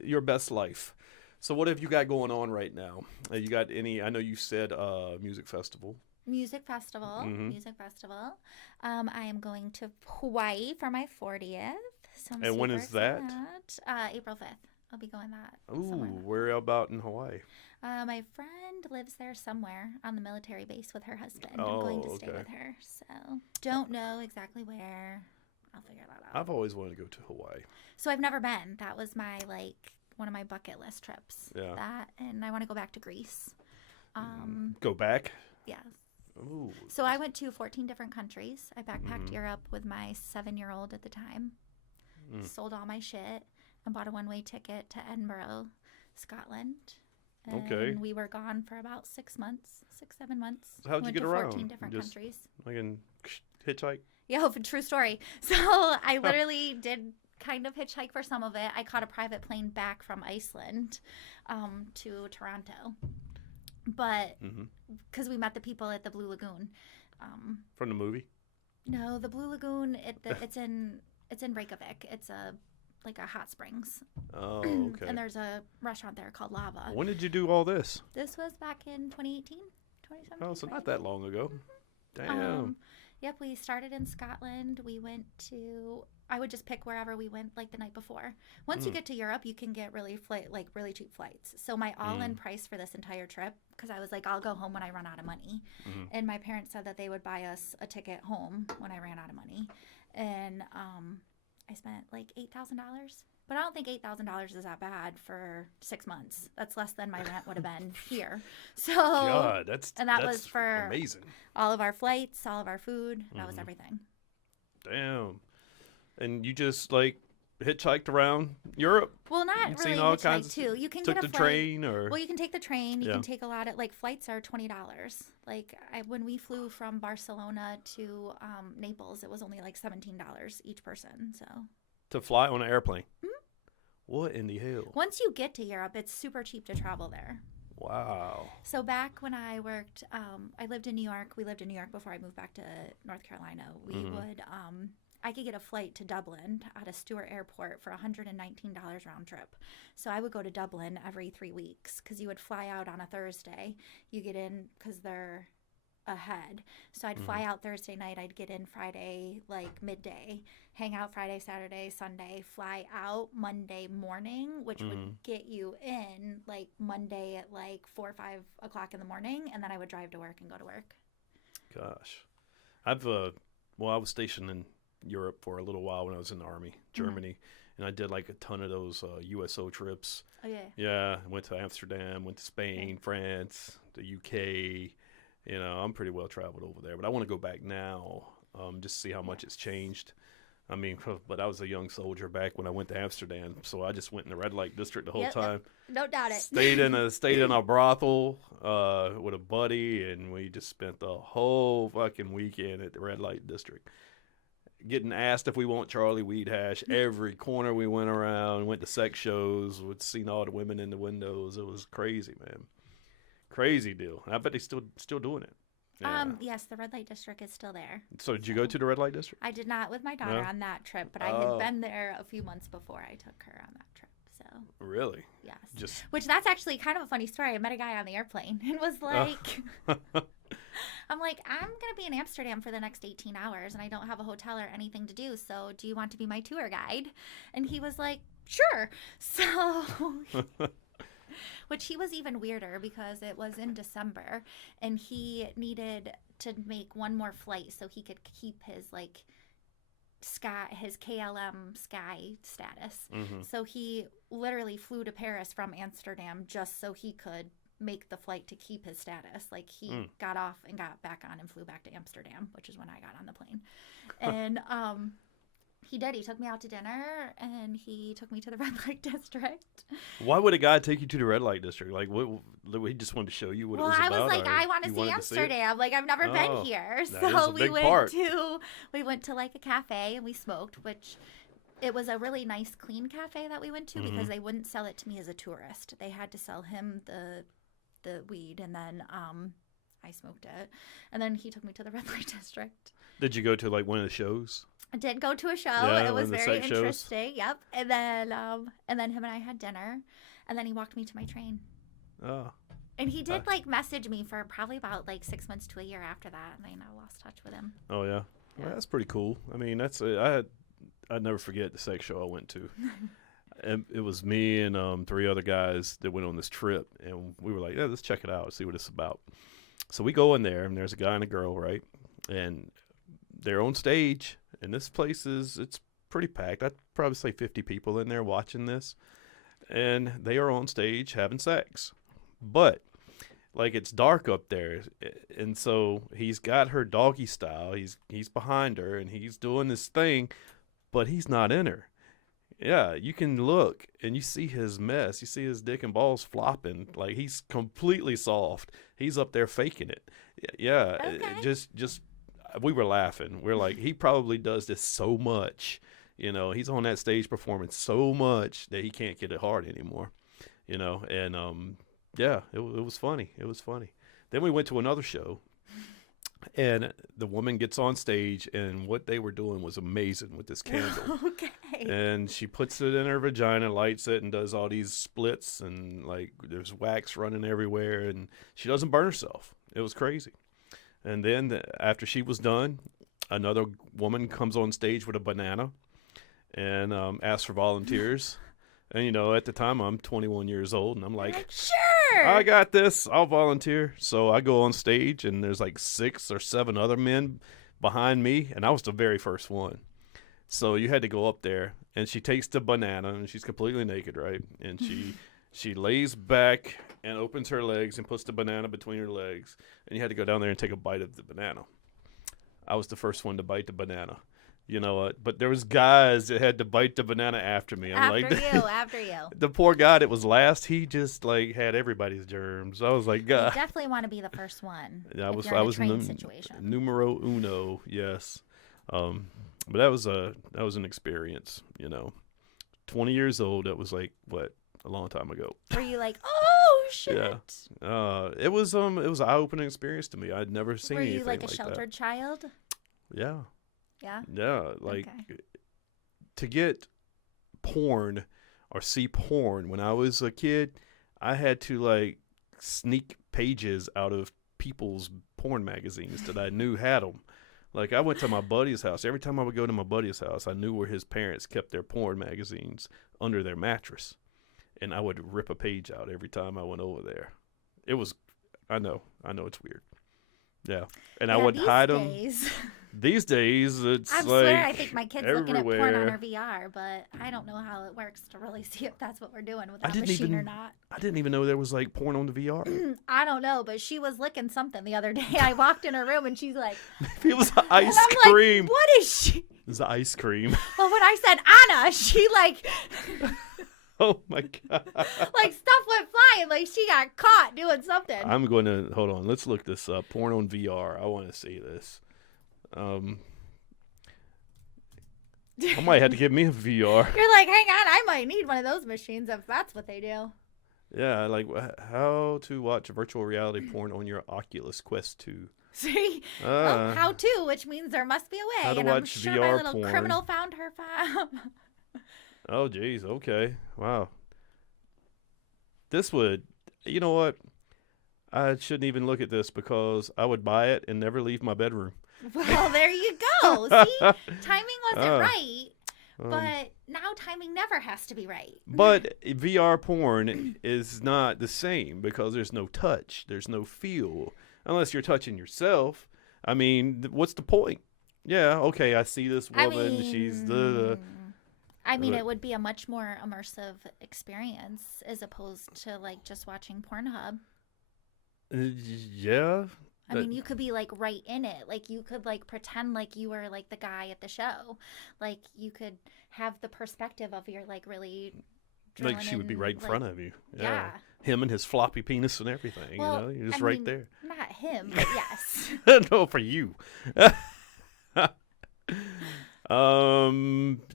your best life? So what have you got going on right now? You got any? I know you said music festival. Music festival. Mhm. Music festival. I am going to Hawaii for my 40th. So I'm And when super is that? excited. April 5th. I'll be going that. Ooh, somewhere. where about in Hawaii? My friend lives there somewhere on the military base with her husband. I'm Oh, going to stay okay. with her. So don't know exactly where. I'll figure that out. I've always wanted to go to Hawaii. So I've never been. That was my one of my bucket list trips. Yeah. That and I want to go back to Greece. Go back? Yes. Ooh. So I went to 14 different countries. I backpacked Mhm. Europe with my 7-year-old at the time. Mm. Sold all my shit and bought a one-way ticket to Edinburgh, Scotland. And Okay. we were gone for about 6 months, 7 months. How'd you Went get to around? 14 different Just- countries. Like in hitchhike? Yeah, true story. So I literally did kind of hitchhike for some of it. I caught a private plane back from Iceland to Toronto. But Mm-hmm. because we met the people at the Blue Lagoon. From the movie? No, the Blue Lagoon, it's in Reykjavik. It's like a hot springs. Oh, okay. And there's a restaurant there called Lava. When did you do all this? This was back in 2018, 2017. Oh, so not that long ago. Damn. Yep, we started in Scotland. We went to, I would just pick wherever we went like the night before. Once you get to Europe, you can get really cheap flights. So my all-in price for this entire trip, because I was like, I'll go home when I run out of money. And my parents said that they would buy us a ticket home when I ran out of money. And I spent like $8,000. But I don't think $8,000 is that bad for 6 months. That's less than my rent would have been here. So God, that's was for amazing. all of our flights, all of our food. That was everything. Damn. And you just like hitchhiked around Europe? Well, not You've really seen all hitchhike kinds of- too. You can Took get a the flight. train or Well, you can take the train. You Yeah. can take a lot of flights are $20. Like when we flew from Barcelona to Naples, it was only like $17 each person. So to fly on an airplane. What in the hell? once you get to Europe, it's super cheap to travel there. Wow. So back when I worked, I lived in New York. We lived in New York before I moved back to North Carolina. We would, I could get a flight to Dublin out of Stewart Airport for $119 round trip. So I would go to Dublin every 3 weeks because you would fly out on a Thursday. You get in because they're ahead. So I'd fly out Thursday night. I'd get in Friday, like midday, hang out Friday, Saturday, Sunday, fly out Monday morning, which would get you in like Monday at like 4 or 5 o'clock in the morning. And then I would drive to work and go to work. Gosh. I was stationed in Europe for a little while when I was in the Army, Germany. And I did like a ton of those USO trips. Oh, yeah. Yeah, I went to Amsterdam, went to Spain, France, the UK. You know, I'm pretty well traveled over there, but I want to go back now, just to see how much it's changed. I mean, but I was a young soldier back when I went to Amsterdam, so I just went in the red light district the whole Yep, time. Don't doubt it. Stayed in a brothel with a buddy, and we just spent the whole fucking weekend at the red light district. Getting asked if we want Charlie Weed Hash every corner we went around. Went to sex shows. Would seen all the women in the windows. It was crazy, man. Crazy deal. I bet they still doing it. Yeah. Yes, the red light district is still there. So did you go to the red light district? I did not with my daughter No? on that trip, but I Oh. had been there a few months before I took her on that trip. So Really? yes, Just which that's actually kind of a funny story. I met a guy on the airplane and was like, I'm like, I'm gonna be in Amsterdam for the next 18 hours, and I don't have a hotel or anything to do. So do you want to be my tour guide? And he was like, sure. So. Which he was even weirder because it was in December and he needed to make one more flight so he could keep his his KLM Sky status. Mhm. So he literally flew to Paris from Amsterdam just so he could make the flight to keep his status. Like he got off and got back on and flew back to Amsterdam, which is when I got on the plane. And he did. He took me out to dinner, and he took me to the red light district. Why would a guy take you to the red light district? Like, what? He just wanted to show you what it was about? Well, I was like, or I want to you see wanted to see it? Amsterdam. Like, I've never Oh, been here. that is So a big part. we went to like a cafe and we smoked, which it was a really nice, clean cafe that we went to because they wouldn't sell it to me as a tourist. They had to sell him the weed, and then I smoked it, and then he took me to the red light district. Did you go to like one of the shows? I did go to a show. Yeah, It one was of the very sex shows? interesting. Yep. And then him and I had dinner, and then he walked me to my train. Oh, And he did message me for probably about 6 months to a year after that, and then I lost touch with him. oh yeah. Well, that's pretty cool. I mean, I'd never forget the sex show I went to. And it was me and 3 other guys that went on this trip, and we were like, yeah, let's check it out, see what it's about. So we go in there, and there's a guy and a girl, right? And they're on stage, and this place it's pretty packed. I'd probably say 50 people in there watching this, and they are on stage having sex. But it's dark up there, and so he's got her doggy style. He's behind her, and he's doing this thing, but he's not in her. Yeah, you can look and you see his mess. You see his dick and balls flopping. Like, he's completely soft. He's up there faking it. Yeah, Okay. just we were laughing. We're like, he probably does this so much. He's on that stage performing so much that he can't get it hard anymore. And yeah, it was funny. It was funny. Then we went to another show. And the woman gets on stage, and what they were doing was amazing with this candle. Okay. And she puts it in her vagina, lights it, and does all these splits, and there's wax running everywhere, and she doesn't burn herself. It was crazy. And then after she was done, another woman comes on stage with a banana and asks for volunteers. And at the time I'm 21 years old, and I'm like, sure, I got this. I'll volunteer. So I go on stage, and there's 6 or 7 other men behind me, and I was the very first one. So you had to go up there, and she takes the banana, and she's completely naked, right? And she lays back and opens her legs and puts the banana between her legs, and you had to go down there and take a bite of the banana. I was the first one to bite the banana. You know what? But there was guys that had to bite the banana after me. I'm After you. The poor guy that was last, he just had everybody's germs. I was like, You God. definitely want to be the first one. Yeah, if you're in a train situation. Numero uno, yes. But that was an experience. 20 years old. That was a long time ago. Were you like, oh shit? Yeah. It was an eye-opening experience to me. I'd never seen anything like that. Were you a sheltered child? Yeah. Yeah. Yeah, to get porn or see porn when I was a kid, I had to sneak pages out of people's porn magazines that I knew had them. I went to my buddy's house. Every time I would go to my buddy's house, I knew where his parents kept their porn magazines under their mattress, and I would rip a page out every time I went over there. It was, I know it's weird. Yeah, and I would hide them. These days, it's I think my kid's everywhere. looking at porn on her VR, but I don't know how it works to really see if that's what we're doing with that machine or not. I didn't even know there was porn on the VR. I don't know, but she was licking something the other day. I walked in her room and she's like, Maybe it was ice and I'm cream. Like, what is she? It was ice cream. Well, when I said Anna, she Oh my God. Stuff went flying. She got caught doing something. I'm going to, hold on. Let's look this up. Porn on VR. I want to see this. I might have to give me a VR. You're like, hang on, I might need one of those machines if that's what they do. Yeah, how to watch virtual reality porn on your Oculus Quest 2. See? Oh, how to, which means there must be a way. How to and watch I'm sure VR my little porn. criminal found her file. Oh, geez. Okay. Wow. This would, you know what? I shouldn't even look at this because I would buy it and never leave my bedroom. Well, there you go. See? Timing wasn't right. But now timing never has to be right. But VR porn is not the same because there's no touch. There's no feel. Unless you're touching yourself. I mean, what's the point? Yeah, okay, I see this woman. She's the... I mean, it would be a much more immersive experience as opposed to, like, just watching Pornhub. Yeah. I mean, you could be, like, right in it. Like, you could, like, pretend like you were, like, the guy at the show. Like, you could have the perspective of your, like, really... Like, she would be right in front of you. Yeah. Him and his floppy penis and everything, well, you know? You're just I right mean, there. Not him, but yes. No, for you.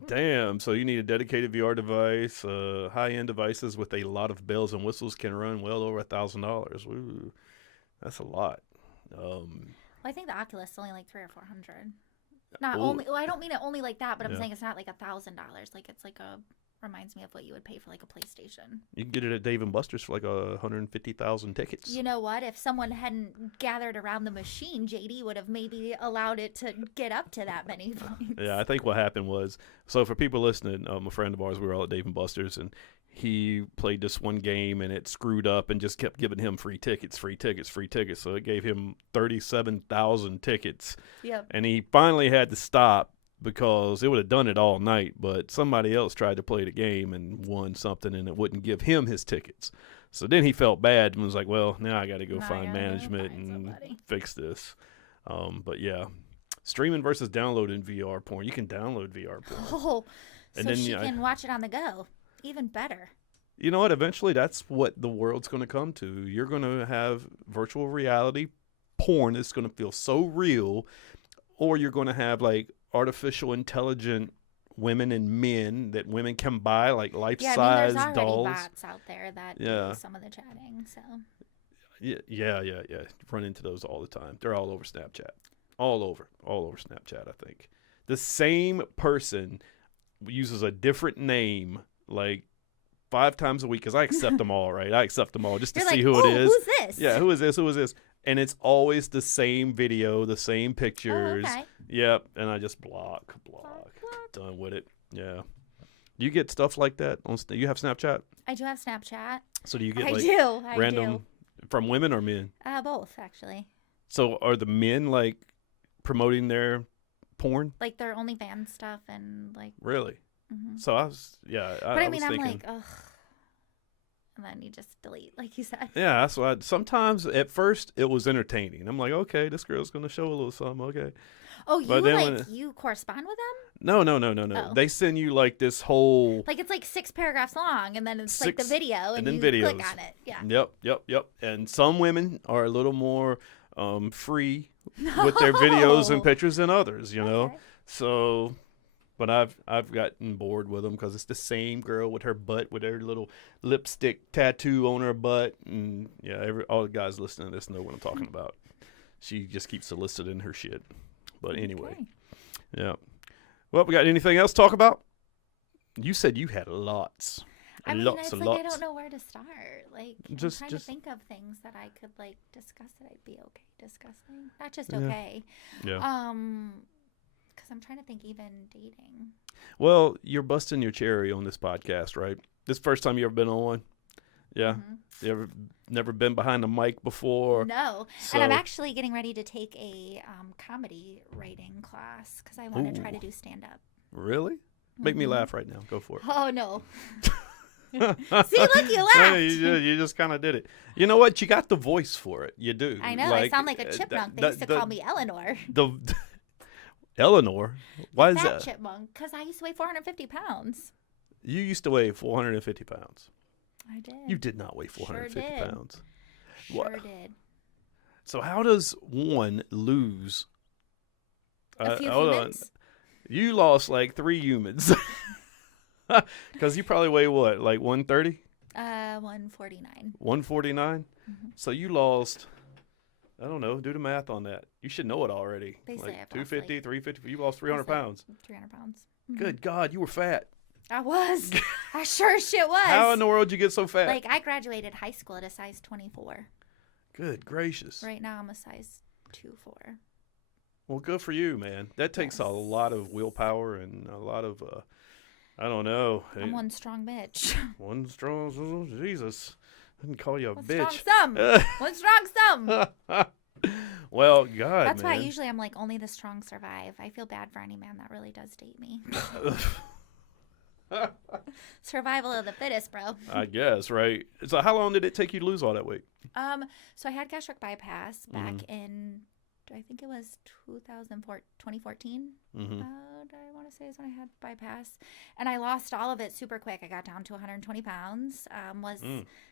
Damn. So you need a dedicated VR device. High-end devices with a lot of bells and whistles can run well over $1,000. Woo, that's a lot. Well, I think the Oculus is only like $300 or $400. Not only. Well, I don't mean it only like that, but I'm saying it's not like $1,000. Like it's like reminds me of what you would pay for like a PlayStation. You can get it at Dave & Buster's for like 150,000 tickets. You know what? If someone hadn't gathered around the machine, JD would have maybe allowed it to get up to that many points. Yeah, I think what happened was, so for people listening, a friend of ours, we were all at Dave & Buster's, and he played this one game, and it screwed up and just kept giving him free tickets. So it gave him 37,000 tickets. Yep. And he finally had to stop because it would have done it all night, but somebody else tried to play the game and won something, and it wouldn't give him his tickets. So then he felt bad and was like, well, now I got to go find management and fix this. But yeah, streaming versus downloading VR porn. You can download VR porn. Oh, and so then, she can watch it on the go. Even better. You know what? Eventually, that's what the world's going to come to. You're going to have virtual reality porn that's going to feel so real, or you're going to have like artificial intelligent women and men that women can buy, like life-size dolls. Yeah, I mean, there's already dolls. Bots out there that do some of the chatting. So. Yeah. Run into those all the time. They're all over Snapchat. All over Snapchat, I think. The same person uses a different name like 5 times a week because I accept them all, right? I accept them all just to see who it is. Who's this? Yeah, who is this? And it's always the same video, the same pictures. Oh, okay. Yep, and I just block. Done with it. Yeah. Do you get stuff like that? You have Snapchat? I do have Snapchat. So do you get random from women or men? Both, actually. So are the men like promoting their porn? Like their OnlyFans stuff and like. Really? Mm-hmm. So I was, I mean, I'm like, ugh. And then you just delete, like you said. Yeah, that's why. Sometimes at first it was entertaining. I'm like, okay, this girl's gonna show a little something. Okay. Oh, you correspond with them? No. Oh. They send you like this whole. Like it's like 6 paragraphs long, and then it's like the video, and then you videos. click on it. Yeah. Yep. And some women are a little more free with their videos and pictures than others, you know. Okay. So. But I've gotten bored with them because it's the same girl with her butt, with her little lipstick tattoo on her butt. And, yeah, all the guys listening to this know what I'm talking about. She just keeps soliciting her shit. But anyway, yeah. Well, we got anything else to talk about? You said you had lots. I mean, lots it's and like lots. I don't know where to start. Like, I'm trying to think of things that I could, like, discuss that I'd be okay discussing. Not just okay. Yeah. Because I'm trying to think even dating. Well, you're busting your cherry on this podcast, right? This first time you ever been on one? Yeah. Mm-hmm. You ever never been behind a mic before? No. So, and I'm actually getting ready to take a comedy writing class because I want to try to do stand-up. Really? Make me laugh right now. Go for it. Oh, no. See, look, you laughed. You just kind of did it. You know what? You got the voice for it. You do. I know. I sound like a chipmunk. They used to call me Eleanor. Eleanor? Why is that? Chipmunk, because I used to weigh 450 pounds. You used to weigh 450 pounds. I did. You did not weigh 450 pounds. Sure did. So how does one lose? A few humans? You lost like 3 humans. Because you probably weigh what, like 130? 149. 149? Mm-hmm. So you lost I don't know. Do the math on that. You should know it already. They say Like I've lost, 250, like- 350. You lost 300 It's like pounds. 300 pounds. Mhm. Good God, you were fat. I was. I sure as shit was. How in the world did you get so fat? Like, I graduated high school at a size 24. Good gracious. Right now, I'm a size 2'4". Well, good for you, man. That takes a Yes. lot of willpower and a lot of, I don't know. I'm one strong bitch. One strong, Jesus. I didn't call you a One bitch. strong thumb. One strong thumb. Well, God, That's why man. usually I'm like, only the strong survive. I feel bad for any man that really does date me. Survival of the fittest, bro. I guess, right? So how long did it take you to lose all that weight? So I had gastric bypass back Mm-hmm. in, I think it was 2014. Mm-hmm. I want to say is when I had bypass, and I lost all of it super quick. I got down to 120 pounds. Was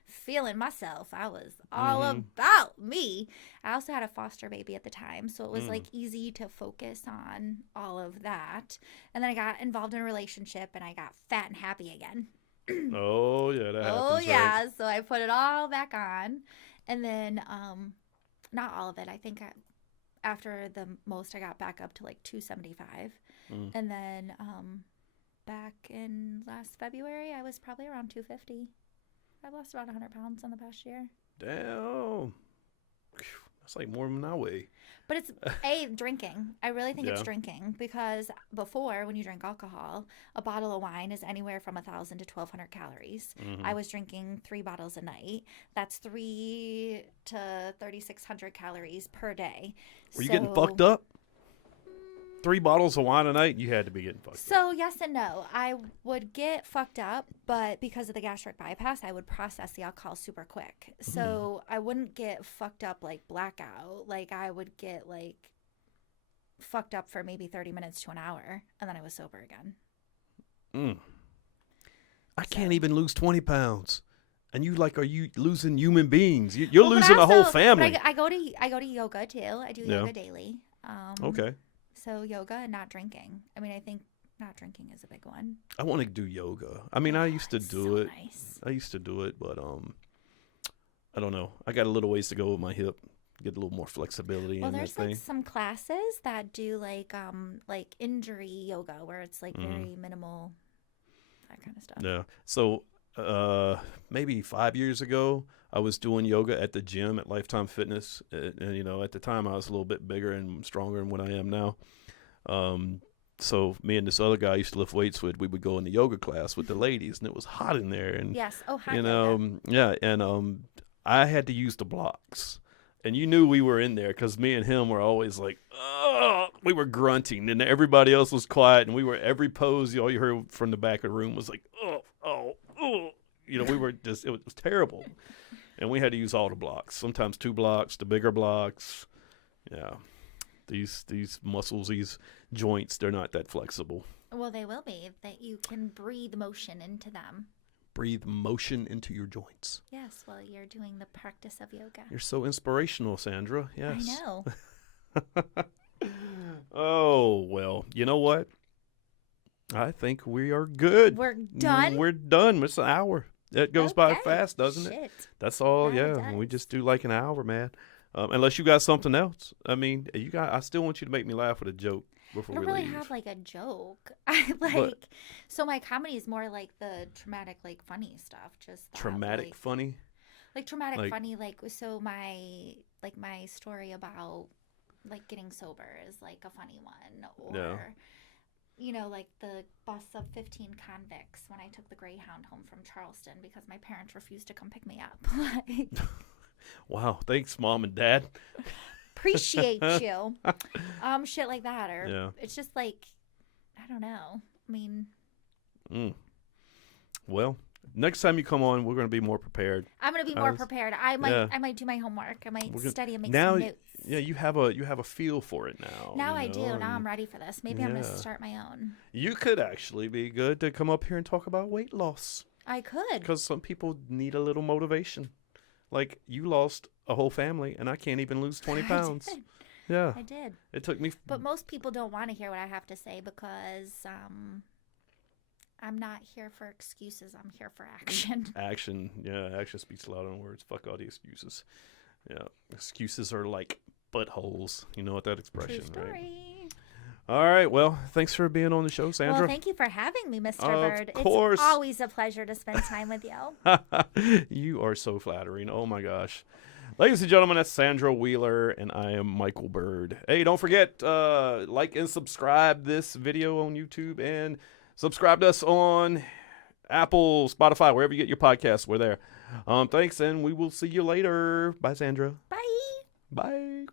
feeling myself. I was all about me. I also had a foster baby at the time, so it was like easy to focus on all of that. And then I got involved in a relationship, and I got fat and happy again. Oh, yeah, that happens, Oh yeah, right? so I put it all back on, and then not all of it. I think after the most, I got back up to like 275, and then back in last February, I was probably around 250. I've lost about 100 pounds in the past year. Damn. Phew, that's like more than I weigh. But it's drinking. I really think it's drinking, because before, when you drink alcohol, a bottle of wine is anywhere from 1,000 to 1,200 calories. I was drinking 3 bottles a night. That's 3 to 3,600 calories per day. Were you getting fucked up? 3 bottles of wine a night? You had to be getting fucked up. So yes and no. I would get fucked up, but because of the gastric bypass, I would process the alcohol super quick. So I wouldn't get fucked up like blackout. Like, I would get like fucked up for maybe 30 minutes to an hour, and then I was sober again. I can't even lose 20 pounds. And you are you losing human beings? You're Well, but losing a whole also- family. But I go to yoga too. I do yoga daily. Okay. So yoga and not drinking. I mean, I think not drinking is a big one. I want to do yoga. I mean, I used to It's do so it. nice. I used to do it, but I don't know. I got a little ways to go with my hip. Get a little more flexibility Well, in that there's thing. like some classes that do like injury yoga, where it's like very minimal, that kind of stuff. Yeah. So maybe 5 years ago, I was doing yoga at the gym at Lifetime Fitness, and you know, at the time I was a little bit bigger and stronger than what I am now. So me and this other guy I used to lift weights with, we would go in the yoga class with the ladies, and it was hot in there, and Yes. Oh, hot you yoga. know, yeah, and I had to use the blocks. And you knew we were in there because me and him were always like, oh, we were grunting, and everybody else was quiet, and we were every pose. All you heard from the back of the room was like, oh. You know, we were just, it was terrible, and we had to use all the blocks. Sometimes 2 blocks, the bigger blocks. Yeah, these muscles, these joints, they're not that flexible. Well, they will be. That you can breathe motion into them. Breathe motion into your joints. Yes, while you're doing the practice of yoga. You're so inspirational, Sandra. Yes. I know. Oh, well, you know what? I think we are good. We're done? We're done. It's an hour. It goes by Okay. fast, doesn't it? Shit. That's all, Yeah, it yeah. We does. just do like an hour, man. Unless you got something else. I mean, I still want you to make me laugh with a joke before I don't we really leave. have like a joke. I like so my comedy is more like the traumatic, like funny stuff. Just that, Traumatic like, funny? like traumatic like- funny. Like so my story about like getting sober is like a funny one, or Yeah. you know, like the bus of 15 convicts when I took the Greyhound home from Charleston because my parents refused to come pick me up. Like, Wow. Thanks, Mom and Dad. appreciate you. Shit like that, or Yeah. it's just like, I don't know. I mean, Well, next time you come on, we're going to be more prepared. I'm gonna be more prepared. I might do my homework. I might We're gonna- study and make now, some notes. Yeah, you have a feel for it now. Now you I do. know, Now I'm and ready for this. Maybe I'm gonna Yeah. start my own. You could actually be good to come up here and talk about weight loss, I could. because some people need a little motivation. Like, you lost a whole family, and I can't even lose 20 pounds. I did. Yeah, I did. it took me. But most people don't want to hear what I have to say because I'm not here for excuses. I'm here for action. Action, yeah, action speaks louder than words. Fuck all the excuses. Yeah, excuses are like buttholes. You know what that expression, True story. right? All right. Well, thanks for being on the show, Sandra. Well, thank you for having me, Mr. Bird. Of course. It's always a pleasure to spend time with you. You are so flattering. Oh my gosh. Ladies and gentlemen, that's Sandra Wheeler, and I am Michael Bird. Hey, don't forget, like and subscribe this video on YouTube, and subscribe to us on Apple, Spotify, wherever you get your podcasts. We're there. Thanks, and we will see you later. Bye, Sandra. Bye. Bye.